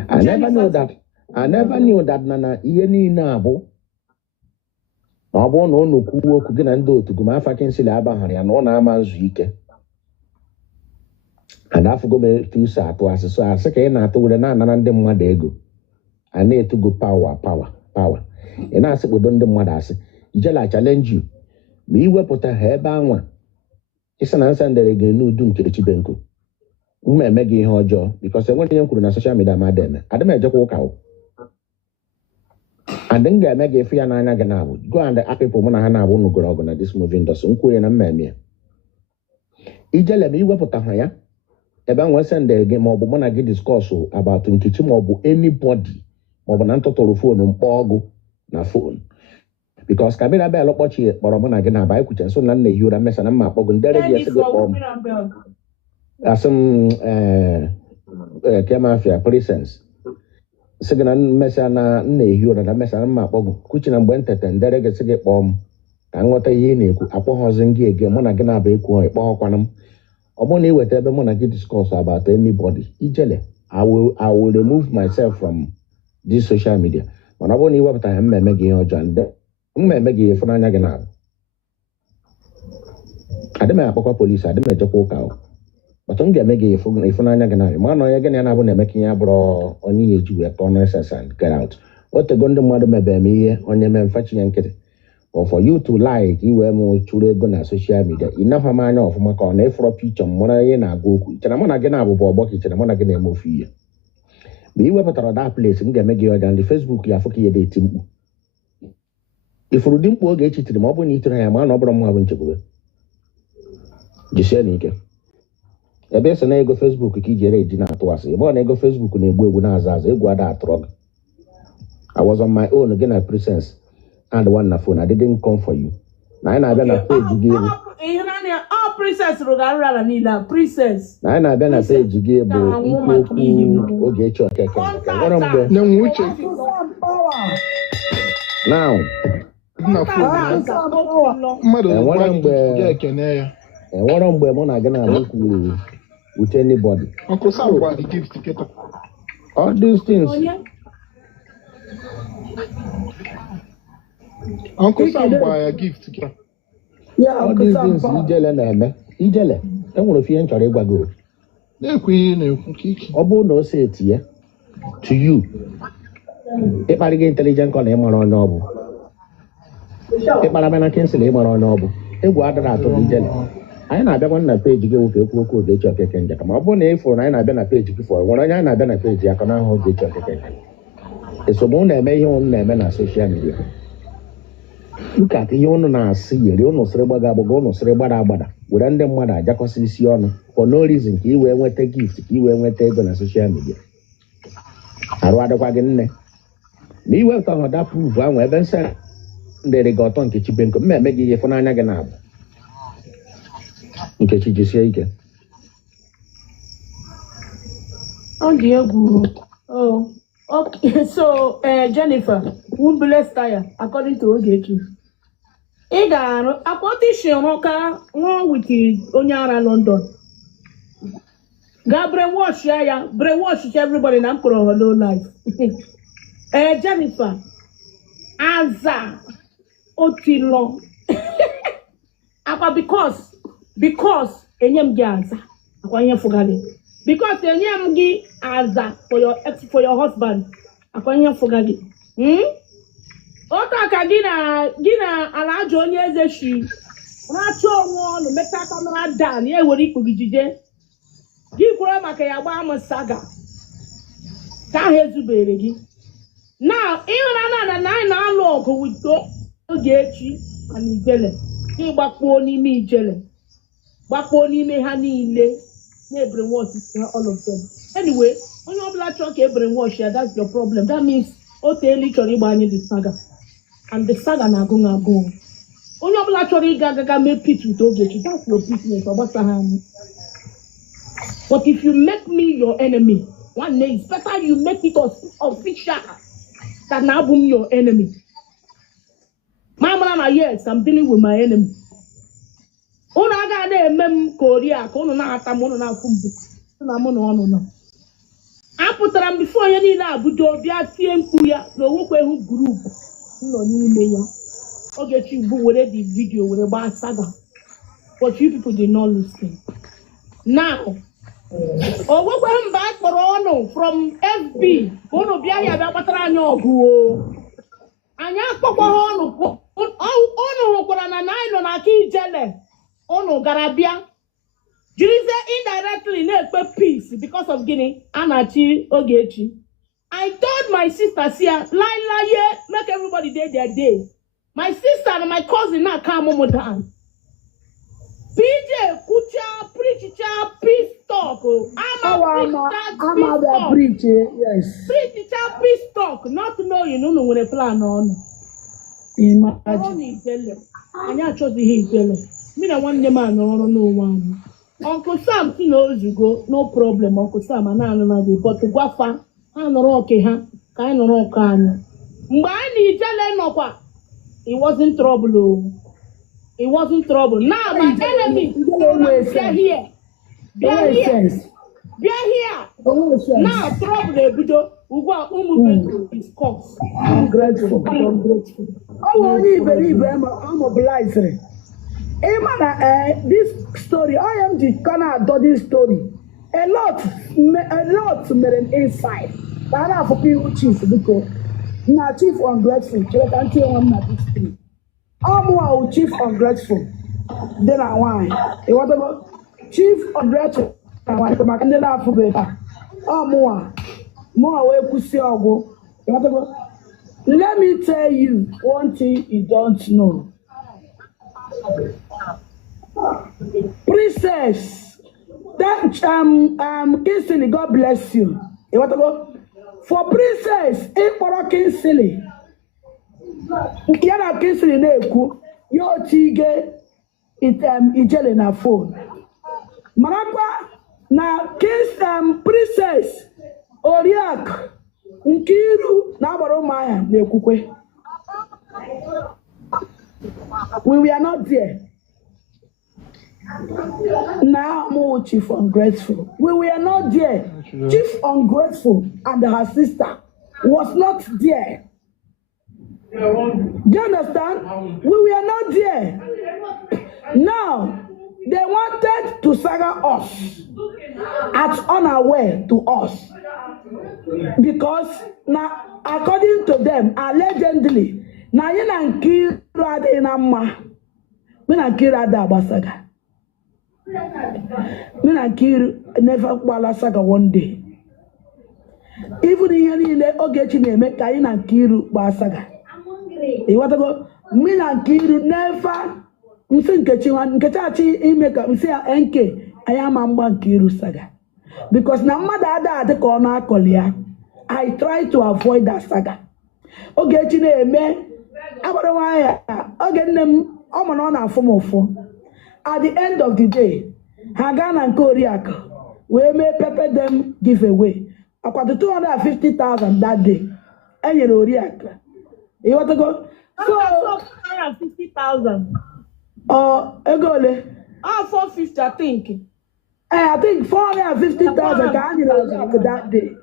I never knew that Nana Ieni Nabo. Abo no kuo kugin and do to go my fucking silaba and on Aman's week. And I forgot me few sad to us, so I second I told the Nana and them one day ago. I need to go power. And I said, we don't do what I say. Ijele challenge you. Me we put a hair bang. It's an answer that again no doom to the Chibenko. May make it her job because I want to young social media madam. I don't make a walk out. And then get make a free and I go and the people when I won't go on this movie industry. And a mammy. Ijele me we put a higher. About one Sunday again, more when I get discourse about to teach more anybody. More than total phone on Pogo na phone. Because Camilla Bell watch it, but I'm gonna get a bike, and so none of you are messing up. And there is a good as some Camafia presence. Second messana, nay, you are a mess and map of Kuchin and Wentet, and there gets a get bomb. And what a yeni, upon housing gig, and when I get a big quantum. Only whatever when I get discourse about anybody. Ijele, I will remove myself from this social media. When I won't know what I am making your John. I'm making a phone again. I don't know police, I don't know a cow. But don't get making a phone again. Man, I again, and I won't making a bro on you to a corner and get out. otego ndị mmadụ mebere m ihe onye mee mfachinye nkịtị or for you to like iwe m chụrụ ego na social media ịnafa m anya ọfụma ka ọ na-efọrọ pichọ m mara ihe na-agwa okwu ichere mụ na gị na-abụbụ ọgbọ ka ichere mụ na gị na-eme ofu ihe mgbe ị wepụtara that place m ga-eme gị ọja ndị Facebook ya afọ ka ihe na-eti mkpu ifuru dị mkpu oge echitiri ma ọ bụrụ na itere ya ma na ọ bụrụ mma bụ nchekwube jisie n'ike ebe esi na ego Facebook ka iji ere eji na-atụ asị ebe ọ na ego Facebook na-egbu egbu na-aza aza egwu ada atụrụ gị I was on my own gị na Princess and one na phone I didn't come for you na anyị na-abịa na page gị bụ Princess rụgarụrala niile Princess na anyị na-abịa na page gị bụ ikwu okwu oge echi okeke nwere mgbe na-enwe uche now mmadụ enwere mgbe ga-ekene ya enwere mgbe mụ na gị na-abụ kwuru with anybody Uncle Sam gbara gift kịta all these things Uncle Sam gbara ya gift kịta all these things ijele na-eme ijele enwere ofe ihe m chọrọ ịgwa gị na-ekwu ihe na-ekwu ka ike ọ bụrụ na o si etinye to you ịkparị gị intelligent kọ na ịmara onye ọ bụ ịkpara bana kensịl ịmara onye ọ bụ egwu adịrị atụ gị ijele anyị na-abịakwa na peji gị nwoke ekwu okwu Ogechi Okeke Njaka ma ọ bụrụ na ị fụrụ na anyị na-abịa na peji gị fọrọ nwere onye anyị na-abịa na peji aka n'ahụ Ogechi Okeke Njaka esogbu na-eme ihe ụnụ na-eme na soshal midia nkata ihe ụnụ na-asị yeri ụnụ sịrị gbaga agbaga ụnụ sịrị gbada agbada were ndị mmadụ ajakọsị isi ọnụ for no reason ka i wee nweta gift ka i wee nweta ego na soshal midia arụ adịkwa gị nne ma iwepụta ọhọda pruvu ahụ ebe nsị ndere gị ọtọ Nkechi Benko mmemme gị ihe fụnanya gị na-abụ Nkechi jisie ike ọ dị egwu okay so Jennifer who bless tire according to Ogechi ị ga-arụ akpọtishi rụka nwa wiki onye ara London ga brainwash ya brainwash everybody na mkpụrụ holo life Jennifer aza otilo akwa because enye m gị aza akwa ihe fụgali because enye m gị aza for your husband akwa ihe fụgali otu ka gị na ala aja onye eze shi na-achọ onwe ọnụ meta kamera dan ya ewere ikpu gị jide gị kwuru maka ya gbaa m saga ka ahụ ezubere gị na ịhụnanya na anyị na-alụ ọgụ wito Ogechi na Ijele gị gbakpuo n'ime Ijele gbakpuo n'ime ha niile na-ebere wash all of them anyway onye ọbụla chọrọ ka ebere wash ya that's your problem that means o teela chọrọ ịgba anyị the saga and the saga na-agụ onye ọbụla chọrọ ịga agaga mee pit with Ogechi that's your business ọ gbasara anyị but if you make me your enemy one day it's better you make it official that now I'm your enemy. Mama, yes, I'm dealing with my enemy. Una ga na emem Korea ka unu na-ata m unu na-afụ na mụ na ọnụ nọ. Apụtara m before onye niile Abuja bịa tie mkpu ya na onwekwa ehu group nọ n'ime ya. Ogechi bụ were the video were gbaa saga. But you people did not listen. Now, onwekwa mba akpọrọ ọnụ from FB ka unu bịa ya bịa kpatara anyị ọgụ o. Anyị akpọkwa ọnụ hụkwara na anyị nọ n'aka Ijele ọnụ gara bịa jirize indirectly na-ekpe peace because of gịnị a na-achị Ogechi. I told my sister lie make everybody day their day. My sister and my cousin now calm me down. PJ Kucha preacher peace talk. I'm a preacher, yes. Preacher peace talk. Not knowing you know when a plan on. Imagine. And I chose the hill. Me na one man or no one. Uncle Sam knows you go, no problem. Uncle Sam and I know but to Guafa, I know okay, huh? Kind of rock on. Mine no. It wasn't trouble. It wasn't trouble. Now my enemy, they're here. They're here. They're here. Now trouble, Ugo is cause. I'm grateful. I'm grateful. Oh, I'm obliged. This story, I am the corner of this story. A lot made an inside. But I have a few cheese because na chief ungrateful chere ka ntị enwe m na this thing ọmụwa chief ungrateful dị na nwanyị ịghọtago chief ungrateful na nwanyị maka ndị na-afụbeghị ha ọmụwa wee kwụsị ọgwụ ịghọtago. Let me tell you one thing you don't know. Princess, that Kingsley, God bless you. You want to go? For Princess, ịkpọrọ Kingsley, ya na Kingsley na-ekwu, ya otige ijele na phone. Marakwa na Princess Oriakụ Nkiru na-agbara ụmụahịa na-ekwukwe. We were not there. Now, more Chief Ungrateful. We were not there. Chief Ungrateful and her sister was not there. Do you understand? We were not there. Now, they wanted to saga us at unaware to us. Because now, according to them, allegedly, na ye na Nkiru adịghị na mma. Me na Nkiru ada agbasaga. Me na Nkiru never gbala saga one day. Even ihe niile Ogechi na-eme ka anyị na Nkiru gbaa saga. Ịghọtago? Me na Nkiru never msị Nkechi achị ime ka msị ya nke anyị ama mgba Nkiru saga. Because na mmadụ ada adị ka ọ na-akọli ya. I try to avoid that saga. Ogechi na-eme agbara nwanyị oge nne m ọ ma na ọ na-afụ m ụfụ. At the end of the day, ha gaa na nke Oriakụ wee mee pepper them giveaway. Akwado 250,000 that day. Enyere Oriakụ. Ịghọtago? So 450,000. Ego ole? 450, I think. I think 450,000 ka anyị nyere Oriakụ that day.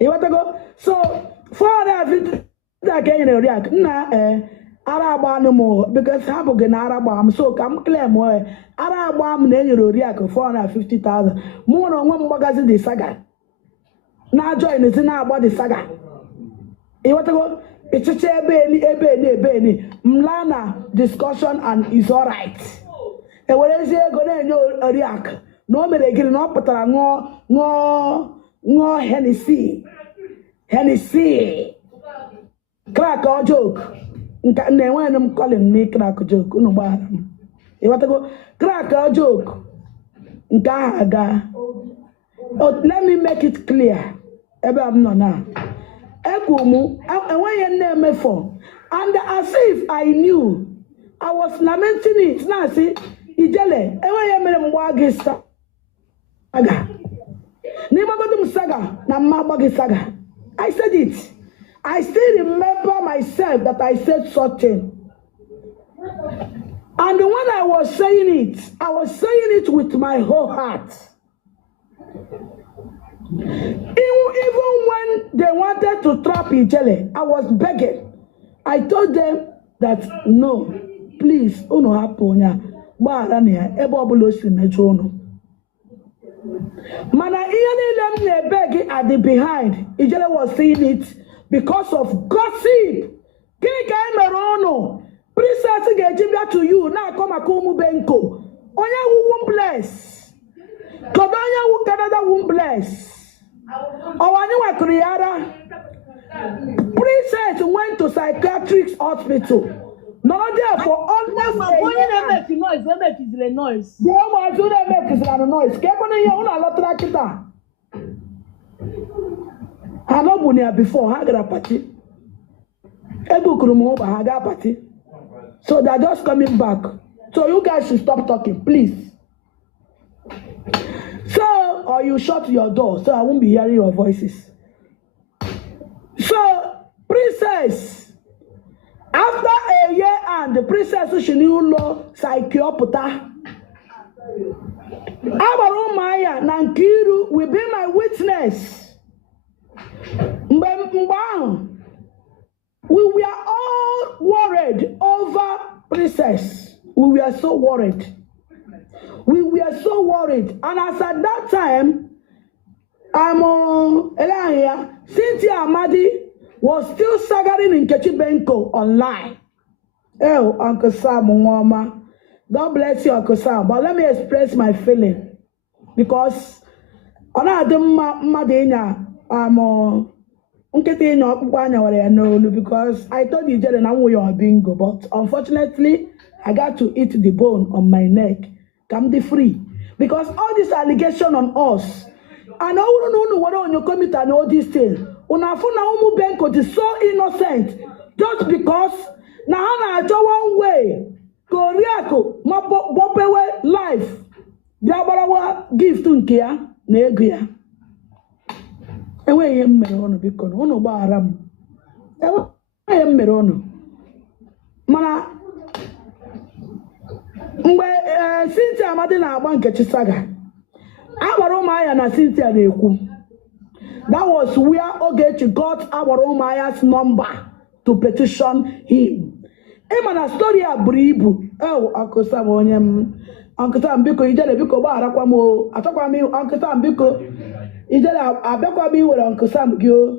Ịghọtago? So 450 ka enyere Oriakụ. Nna ara agba m because ha bụ gị na ara agba m, so ka m claim ara agba m na enyere Oriakụ 450,000. Mụ na onwe m gbagazi the saga na join ezi na-agba the saga. Ịghọtago? Echiche ebe ni mla na discussion and is alright. Ewerezi ego na-enye Oriakụ na o mere gịnị na ọ pụtara ṅụọ Hennessy crack or joke. Nka na-enwe m Colin ni crack joke unu gbara m. Ịghọtago? Crack or joke nke ahụ aga. Let me make it clear ebe m nọ na ekwu m enweghị na-emefọ, and as if I knew, I was lamenting it. Na asị ijele enweghị mere mgba gị saga n'ịgbagodo m saga na mma agba gị saga. I said it. I still remember myself that I said something. And when I was saying it with my whole heart. Even when they wanted to trap Ijele, I was begging. I told them that no, please, uno haponya, barania, ebobulosi mejono. Mana iyan them begging at the behind. Ijele was saying it because of gossip. Kini kai merono. Princess get to you now come akumu benko. Onya won't bless. Kobanya who Canada won't bless. Owaniwa Kriara. Princess went to psychiatric hospital. Not there for almost a year. They make noise. The one who they make is a noise. Kepone ye una lotra kita. I know Bunia before Hagra party. Ebu Krumo Haga party. So they're just coming back. So you guys should stop talking, please. So, or you shut your door so I won't be hearing your voices. So, Princess, after a year and the Princess Ushinilo Psychiopata, Abarumaya Nankiru will be my witness. We were all worried over Princess. We were so worried. We were so worried. And as at that time, Elia, Cynthia Amadi was still saggering in Kechi Benko online. Oh, Uncle Sam, Mama. God bless you, Uncle Sam. But let me express my feeling. Because on Adam Madina, because I thought you did a bingo, but unfortunately, I got to eat the bone on my neck. Come the free. Because all this allegation on us, and I don't know what on your committee and all these things. Unafuna Benko is so innocent just because now I one way. Koreako, my bopewe life. Diabarawa gift unkia, negia. Ewe yemmerono bikono, ono ba aram. Ewe yemmerono. Mana, mgbe Cynthia Amadi na-agba Nkechi saga. Awaromaya na Cynthia na-ekwu. That was where Ogechi got Awaromaya's number to petition him. Emana story a bribu. Oh, Uncle Sam onyem. Uncle Sam biko ijele biko ba arakwa mo. Atokwa mi Uncle Sam biko ijele abekwa mi were Uncle Sam gyo.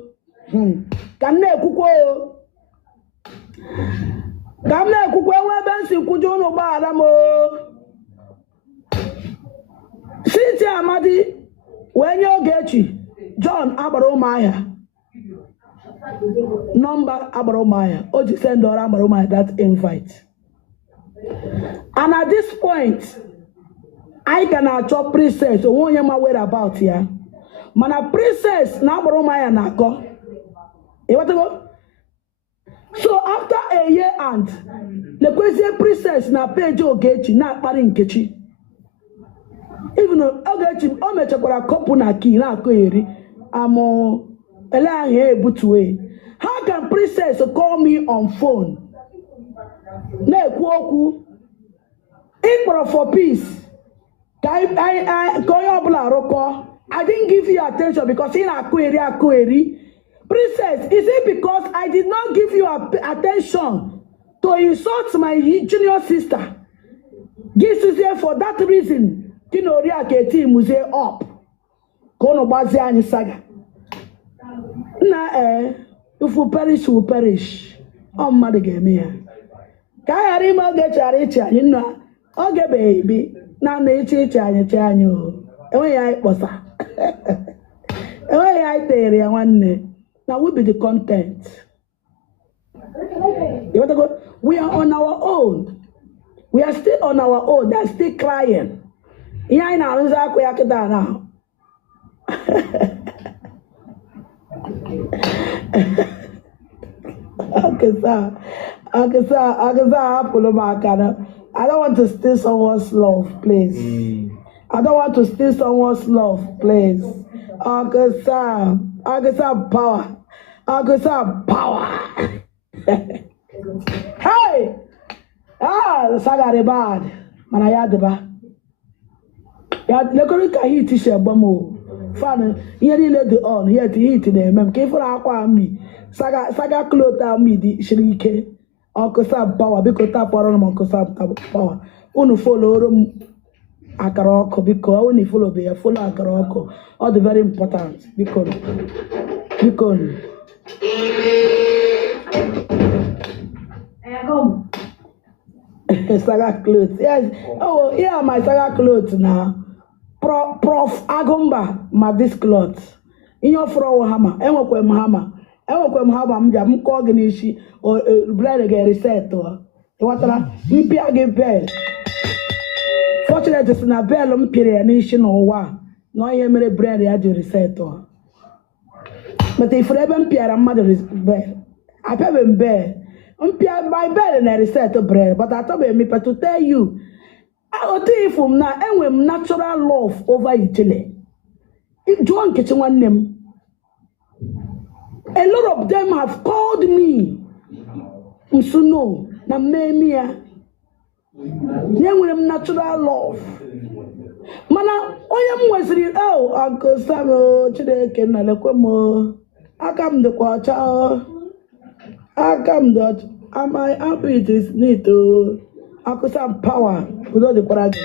Kan na ekwukwo o. Kan na ekwukwo we bensi kwujo no ba ara mo. Cynthia Amadi wenye Ogechi John Abaromaya number Abaromaya Oji send or Abaromaya that invite. And at this point I can chop princess or one yama worry about here. Mana princess na Abaromaya na go. You want to go? So after a year and the question princess na page Ogechi na Akpari Nkechi. Even though Ogechi o mechekwara couple na key na akoyeri amo ele ahe butuwe. How can princess call me on phone? Na ekwu okwu ikporo for peace. I didn't give you attention because in akoyeri. Princess, is it because I did not give you attention to insult my junior sister? This is here for that reason. Kinoria Keti Muse up. Kono Bazi and Saga. Na if we perish, we perish. Oh, mother gave me. Kayarima get a richer, you know. Okay, baby. Now they teach you. Away I was. Away I tell you one day. Now will be the content. You want to go? We are on our own. We are still on our own. They're still crying. Yeah, now now. Okay, sir. I don't want to steal someone's love, please. I don't want to steal someone's love, please. Okay, sir. Power. Power. Hey! Sagare bad. Manayadeba. Ya lekori ka hit shebamo. Fan yeri le the on yet hit na mem ke fura akwa mi. Saga clotha mi di shirike. Uncle Sam power biko tap ọrụ m Uncle Sam power. Unu follow rum akara ọkụ biko unu follow be ya follow akara ọkụ. All the very important biko. Saga clothes. Yes. Oh, yeah, my saga clothes now. Prof Agumba, my this clothes. In your throw hammer, Ewokwem hammer. I'm calling ishi or blood get reset or what Mpia give bell. Fortunately, it's not bell period nation or what. No, I am a bread at your reset or. But if Rebel Pierre and mother is bell, I have him bell. My bell and I reset a bread, but I told me to tell you. I will tell you from now, and with natural love over Italy. If John kitchen one name, a lot of them have called me. So no, na memia. Then with natural love. Mana, I am was real. Oh, Uncle Samuel, today can I look more? I come the quarter. I come that. Am I happy? It is need to. I could have power without the courage.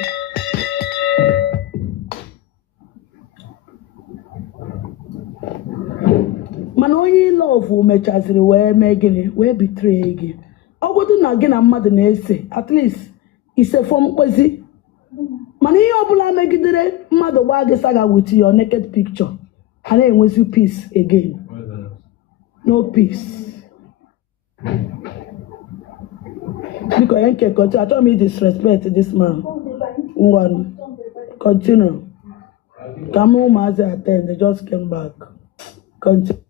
mana onye love mechaziri wee mee gịnị wee betray gị ọgwụdụ na gị na mmadụ na-ese at least ise fọ mkpezi mana ihe ọbụla megidere mmadụ gbaa gị saga with your naked picture a na-enwezi peace again no peace biko ya nke continue achọghị m disrespect this man ngwanụ continue ka m ụmụazị attend they just came back continue.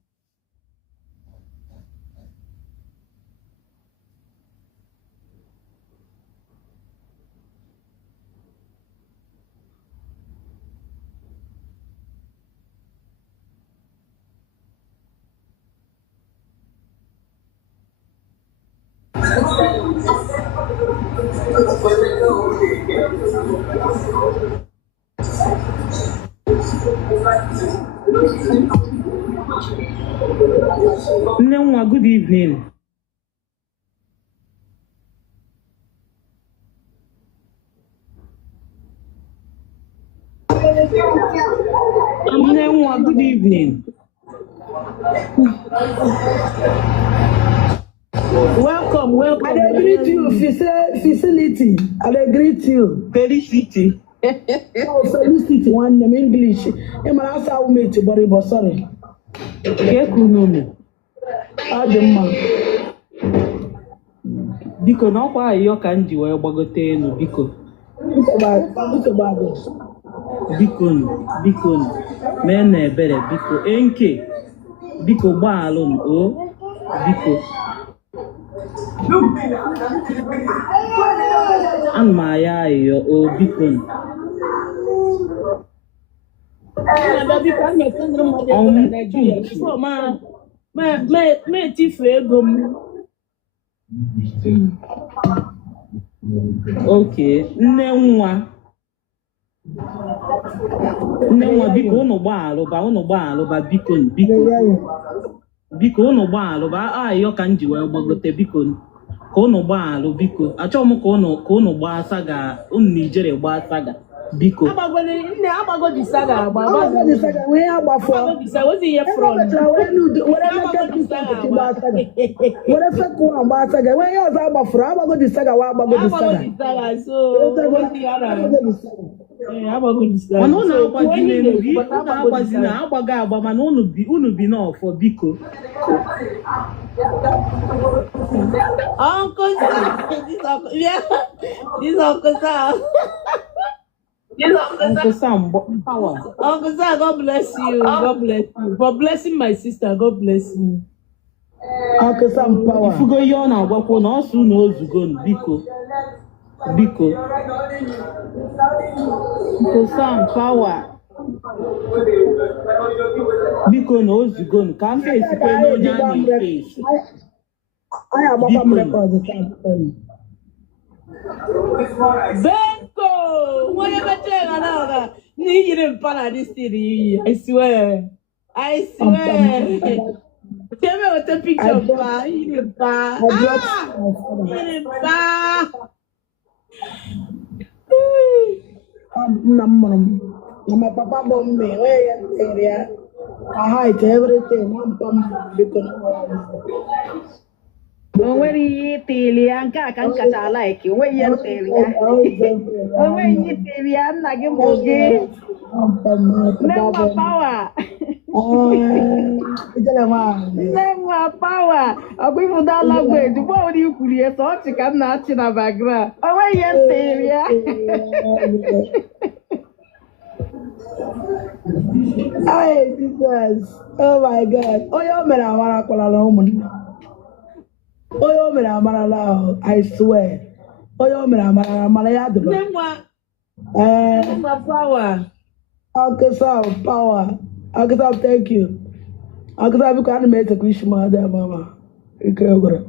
Nnewa, good evening. Nnewa, good evening. Welcome. I agree to you, facility. I agree to you. Felicity. Oh, felicity, one name English. I'm an answer I made to but sorry. Ademma. Biko na ọkwa ayọ ka m ji wee gbagote elu biko. Biko mee na ebere biko enke biko gbaalụ m o biko. Ana m aya ayọ o biko. Me tifu ego m. Okay, nne nwa biko unu gbaalụba biko unu gbaalụba ayọ ka m ji wee gbagote biko ka unu gbaalụ biko achọghị m ka unu gbaa saga unu Nigeria gbaa saga biko. Agbago di saga we agbafọ ozi ihe front were fekụ agba saga we ihe ọzọ agbafọrọ agbago di saga wa agbago di saga mana unu agbazi n'elu unu agbazi na agbago agba mana unu bi n'ọfọ biko. Uncle Sam, power. Uncle Sam, God bless you. God bless you for blessing my sister. God bless you. Uncle Sam, power. Ifugo ihe ọ na-agwakwa na ọsụ na ozugo biko. Uncle Sam, power. Biko na ozugo ka afọ esikwe n'onye a na-efe esi. Anyị agbakwa m rekọd taa. Benko! What am I doing now? You didn't pan this thing. I swear. Tell me what the picture of you didn't pan. You didn't pan. My papa bomb me. Where I hide everything. Onwere ihe itili ya nke a ka m kacha like onwe ihe ntili ya nna gị bụ gị nne nwa pawa ọkwa ịfụda language mgbe ọbụla ikwuru ya sọ ọchị ka m na-achị na background onwe ihe ntili ya. Hey, Jesus. Oh my God. Onye o mere amara kwalala ụmụnna. Onye o mere amarala ahụ, I swear. Onye o mere amara ya dịba. Power. Uncle Sam, power. Uncle Sam, thank you. Uncle Sam, biko ana m etekwa isi m ada mama. Ike gwara.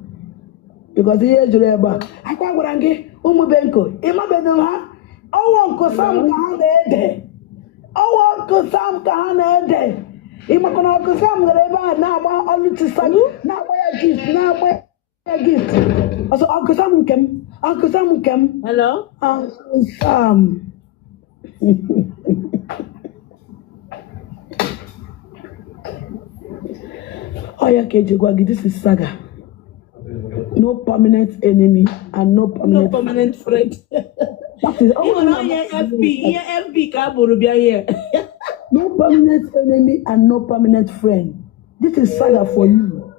Because ihe jụrụ ebe a. Akwa gwara gị ụmụ Benko, ịmabedo ha. Ọwọ Uncle Sam ka ha na-ede. Ọwọ Uncle Sam ka ha na-ede. Ịmakwana Uncle Sam gara ebe a na-agba ọlụtisa na-agba ya gift. Also, Uncle Sam Kem. Hello? Uncle Sam. ya KJ Gwagi, this is saga. No permanent enemy and no permanent friend. That is FB here. No permanent enemy and no permanent friend. This is saga for you.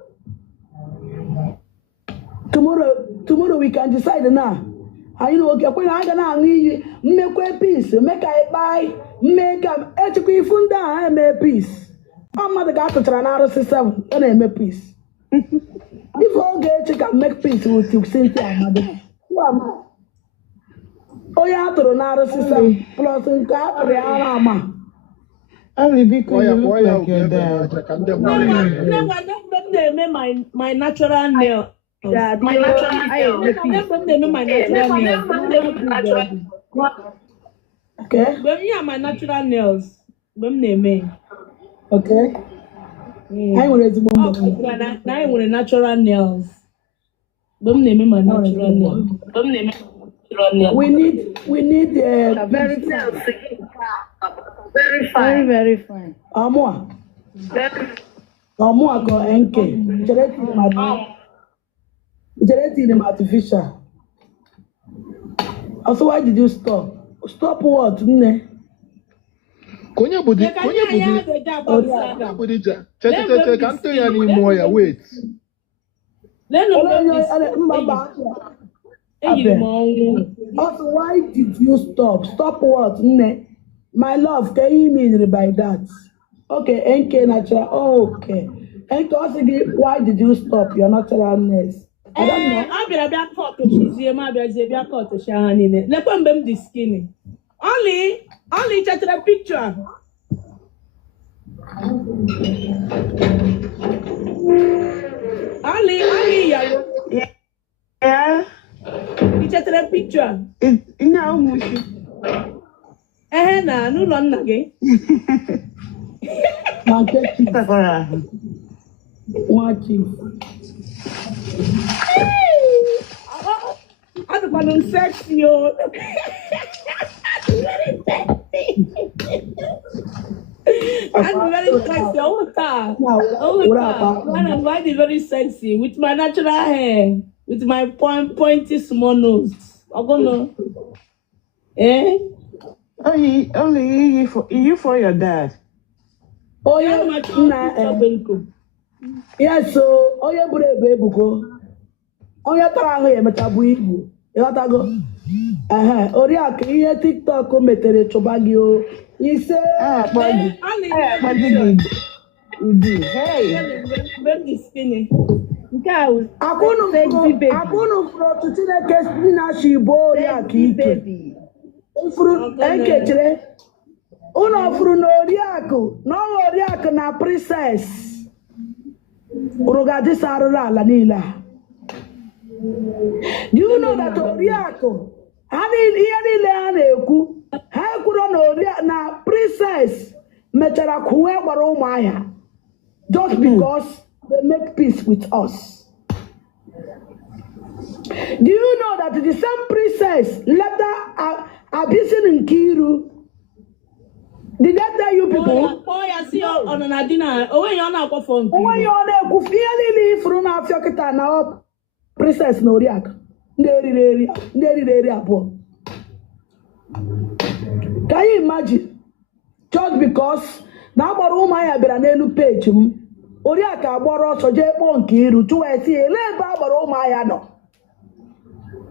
Tomorrow we can decide now. I know okay, when I gonna make peace, make I buy, make a funda, make peace. I'm not the guy to try another system and I make peace. Before you can make peace with you, Cynthia, mother. Who am I? Oh, you have to another system plus in car, Rihanna. Only because you look like your dad. My natural nail. Yeah, my natural nail. Okay. When you are my natural nails, when they make. Okay. I will raise one. Now I want natural nails. When they make my natural nails. We need Very fine. Very fine. Amua go NK. Generating artificial. Also, why did you stop? Stop what? Konya budi. Can't tell you anymore. Wait. Also, why did you stop? Stop what? My love, can you mean by that? Okay, NK natural. Okay. NK also, why did you stop your naturalness? I don't know. I'll be a caught to she's my baby caught to shine in it. Let them be skinny. Only check the picture. Only Yeah. you check the picture. No, Mushi. No run again. Watching. I'm going to sex you. I'm very sexy all the time. I'm very sexy with my natural hair, with my pointy small nose. I'm gonna. Only you for your dad. Oh yeah, yes, so oh yeah, baby, go. Oh yeah, tara metabu ibu. Go. Oriak, ihe TikTok metere chụbagi o. Ise. Akwụnụ fụrụ ọtụtụ Chineke si na shi bụ Oriak ike. Ufuru enkechere. Ụlọ fụrụ na Oriak na Princess. Urugadi sarụrụ ala niile a. Do you know that Oriak? Ihe niile ha na-ekwu ha ekwuru na Princess mechara kwuwe gbara ụmụahịa just because they make peace with us. Do you know that the same Princess later abusing Nkiru? Did that tell you people? Oh, yeah, see on an Adina. Oh, you're not going for oh, you're not going to from Africa now. Princess no Oriak. Can you imagine? Just because now my n'elu page Oriak agboro ọsọ je kpọ Nkiru to esi ele ebe agboro ụmụahịa nọ.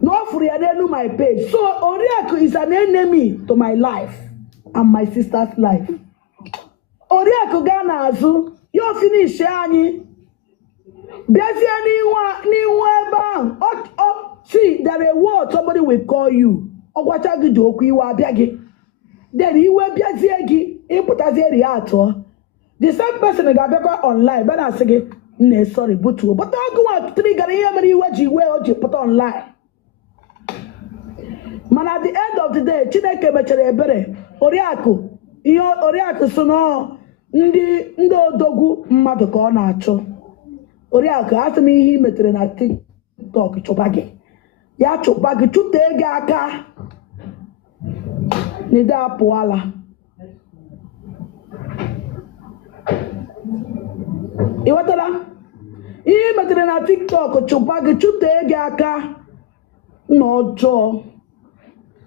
No free n'elu my page. So Oriak is an enemy to my life and my sister's life. Oriak ga n'azụ yo finish anyị. Biazie n'ihu ebe ahụ. See, there is a word somebody will call you. Ogwacha gi okwu iwe abịa gị. Then iwe biazie gị ịpụtazie react. The same person ga-abịakwa online but na-asị gị nne sorry butuo. But ọgụwa trigger ihe mere iwe ji iwe o ji pụta online. Mana at the end of the day, Chineke mechere ebere. Oriakụ so na ndị odogwu mmadụ ka ọ na-achọ. Oriakụ asị m ihe i metere na TikTok chụba gị. Ya chụba gị chụtee gị aka. N'ide apụala. Ịghọtara? metere na TikTok chụpa gị chụtee gị aka na ọjọọ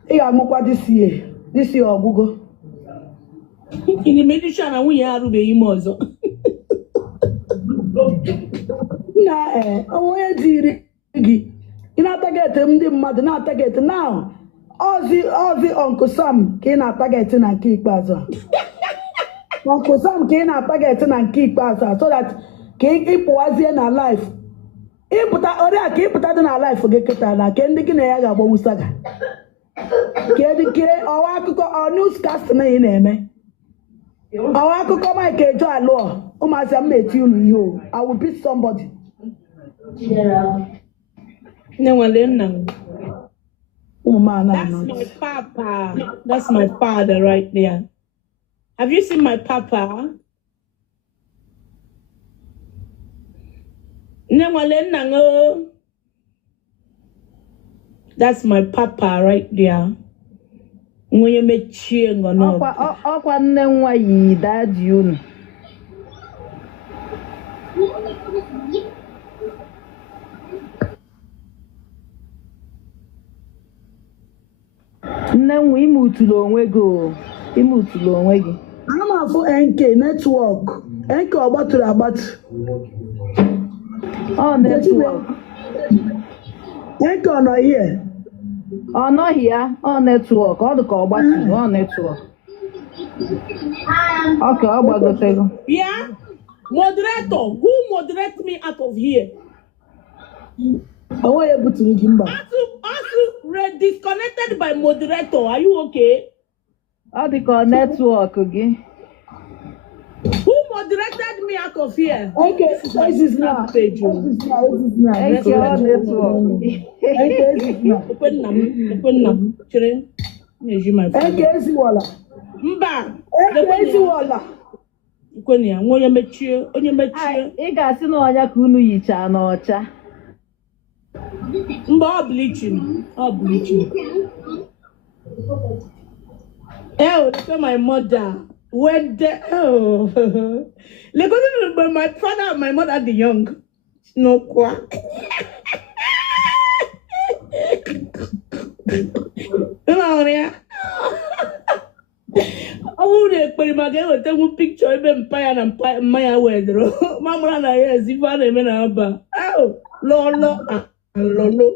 ị ga-amụkwa disi ọgwụgwọ Ini medisha na nwunye arụbeghị ime ọzọ. na onye jiri gị ị na-atageti ndị mmadụ na-atageti na ozi Uncle Sam ka ị na-atageti na nke ikpeazụ Uncle Sam ka ị na-atageti na nke ikpeazụ so that ka ị pụwazie na life ịpụta ọrịa ka ịpụta dị na life gị kịta na ke ndị gị na ya ga-agbawusa ga ke ọwa akụkọ newscast na ị na-eme ọwa akụkọ Mike Ejo alụọ ụmụazị m na-eti unu ihe o I will beat somebody. That's my papa. That's my father right there. Have you seen my papa? That's my papa right there. When you make cheering or not. Ọkwa nne nwa yi dadi unu. Nne nwa ime utulu onwe gị o. Ime utulu onwe gị. Ana m afụ NK netwọk. NK ọ gbatụrụ agbatụ. Ọ netwọk. NK ọ nọ ihe? Ọ nọghị ya, ọ netwọk, ọ dị ka ọ gbatụrụ, ọ netwọk. Okay, ọ gbagotego. Yeah? Moderator, who moderate me out of here? Onwe ya buturu gị mba. Also, disconnected by moderator. Are you okay? Ọ dị ka netwọk gị. Who moderated me out of here? Okay, this is now. This is now. Thank you, all network. Mba. Ị ga-asị na ọnya ka unu yichaa n'ọcha. Mba, ọ bleaching. Look at my mother. When the look at my father and my mother the young. No quack. Oh, they put him again with a picture of empire and Maya weather. Mamma and I, as if I remember. Oh, Lolo and Lolo.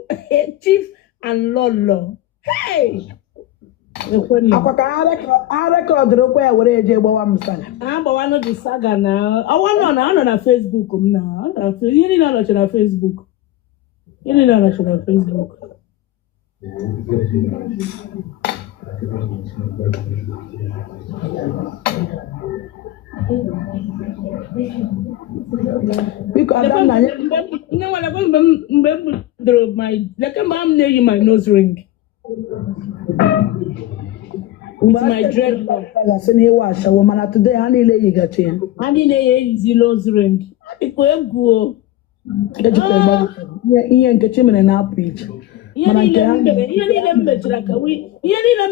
Chief and Lolo. Hey! Akwa ka a rekọdụrụ kwa ya were eje gbawa m saga. Agbawa no the saga na. Awa no na Facebook m na. Ihe niile anọchi na Facebook. Biko Adam na ya. Nne wala mgbe m bidoro na-eyi my nose ring. With my dreadlock. Mana today ha niile yigachi ya. Ha niile eyizi nose ring. Biko egwu ihe Nkechi mere na-apụ iche. Ihe niile m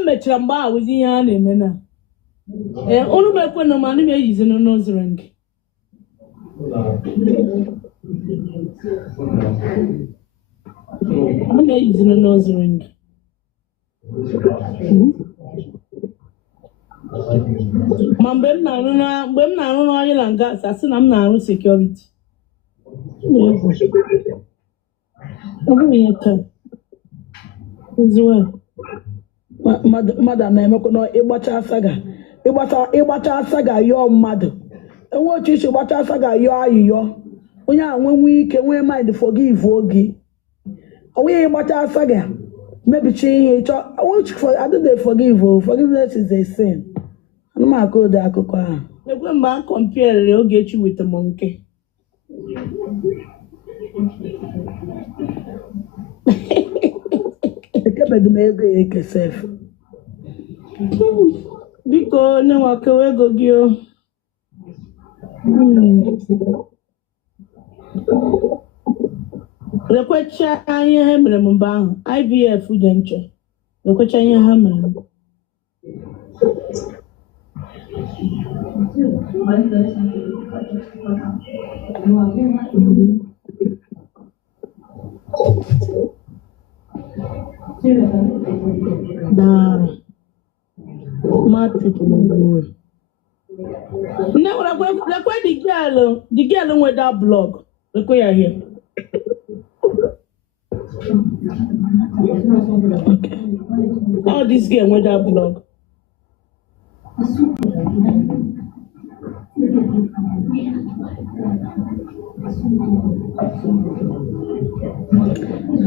mechara mgbe a wụzi ihe a na-eme na. Olu m ekwe na ma m eyizi nose ring. I'm eyizi nose ring. Ma mgbe m na-arụ n'ọrụ na gas asị na m na-arụ security. Mmadụ na-emekwa na ịgbacha saga yọọ mmadụ enwe otu isi gbacha saga yọọ ayịyọ onye a nwenwe ike nwee mind forgive oge onwe ya ịgbacha saga mebichi ihe ịchọ I don't forgive. Forgiveness is a sin. Anụmaka ode akụkọ ahụ. Ekwe mgbe a kọmpiere Ogechi with Monkey. Ekebeghi m ego ya eke sef. Biko onye nwakewe ego gị o. Lekwecha ihe ha mere m mgbe ahụ IVF dị nche. Lekwecha ihe ha mere m. Dar. Mad people no go. Now like where the girl with that blog. Look where you're here. Okay. All this girl with that blog.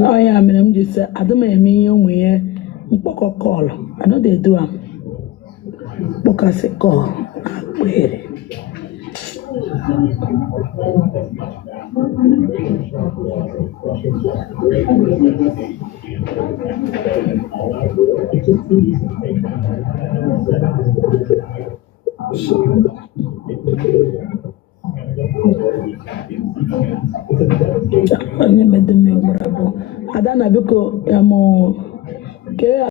Oh yeah, I mean, I'm just I don't mean we call. I know they do book as a call. Wait. I don't know because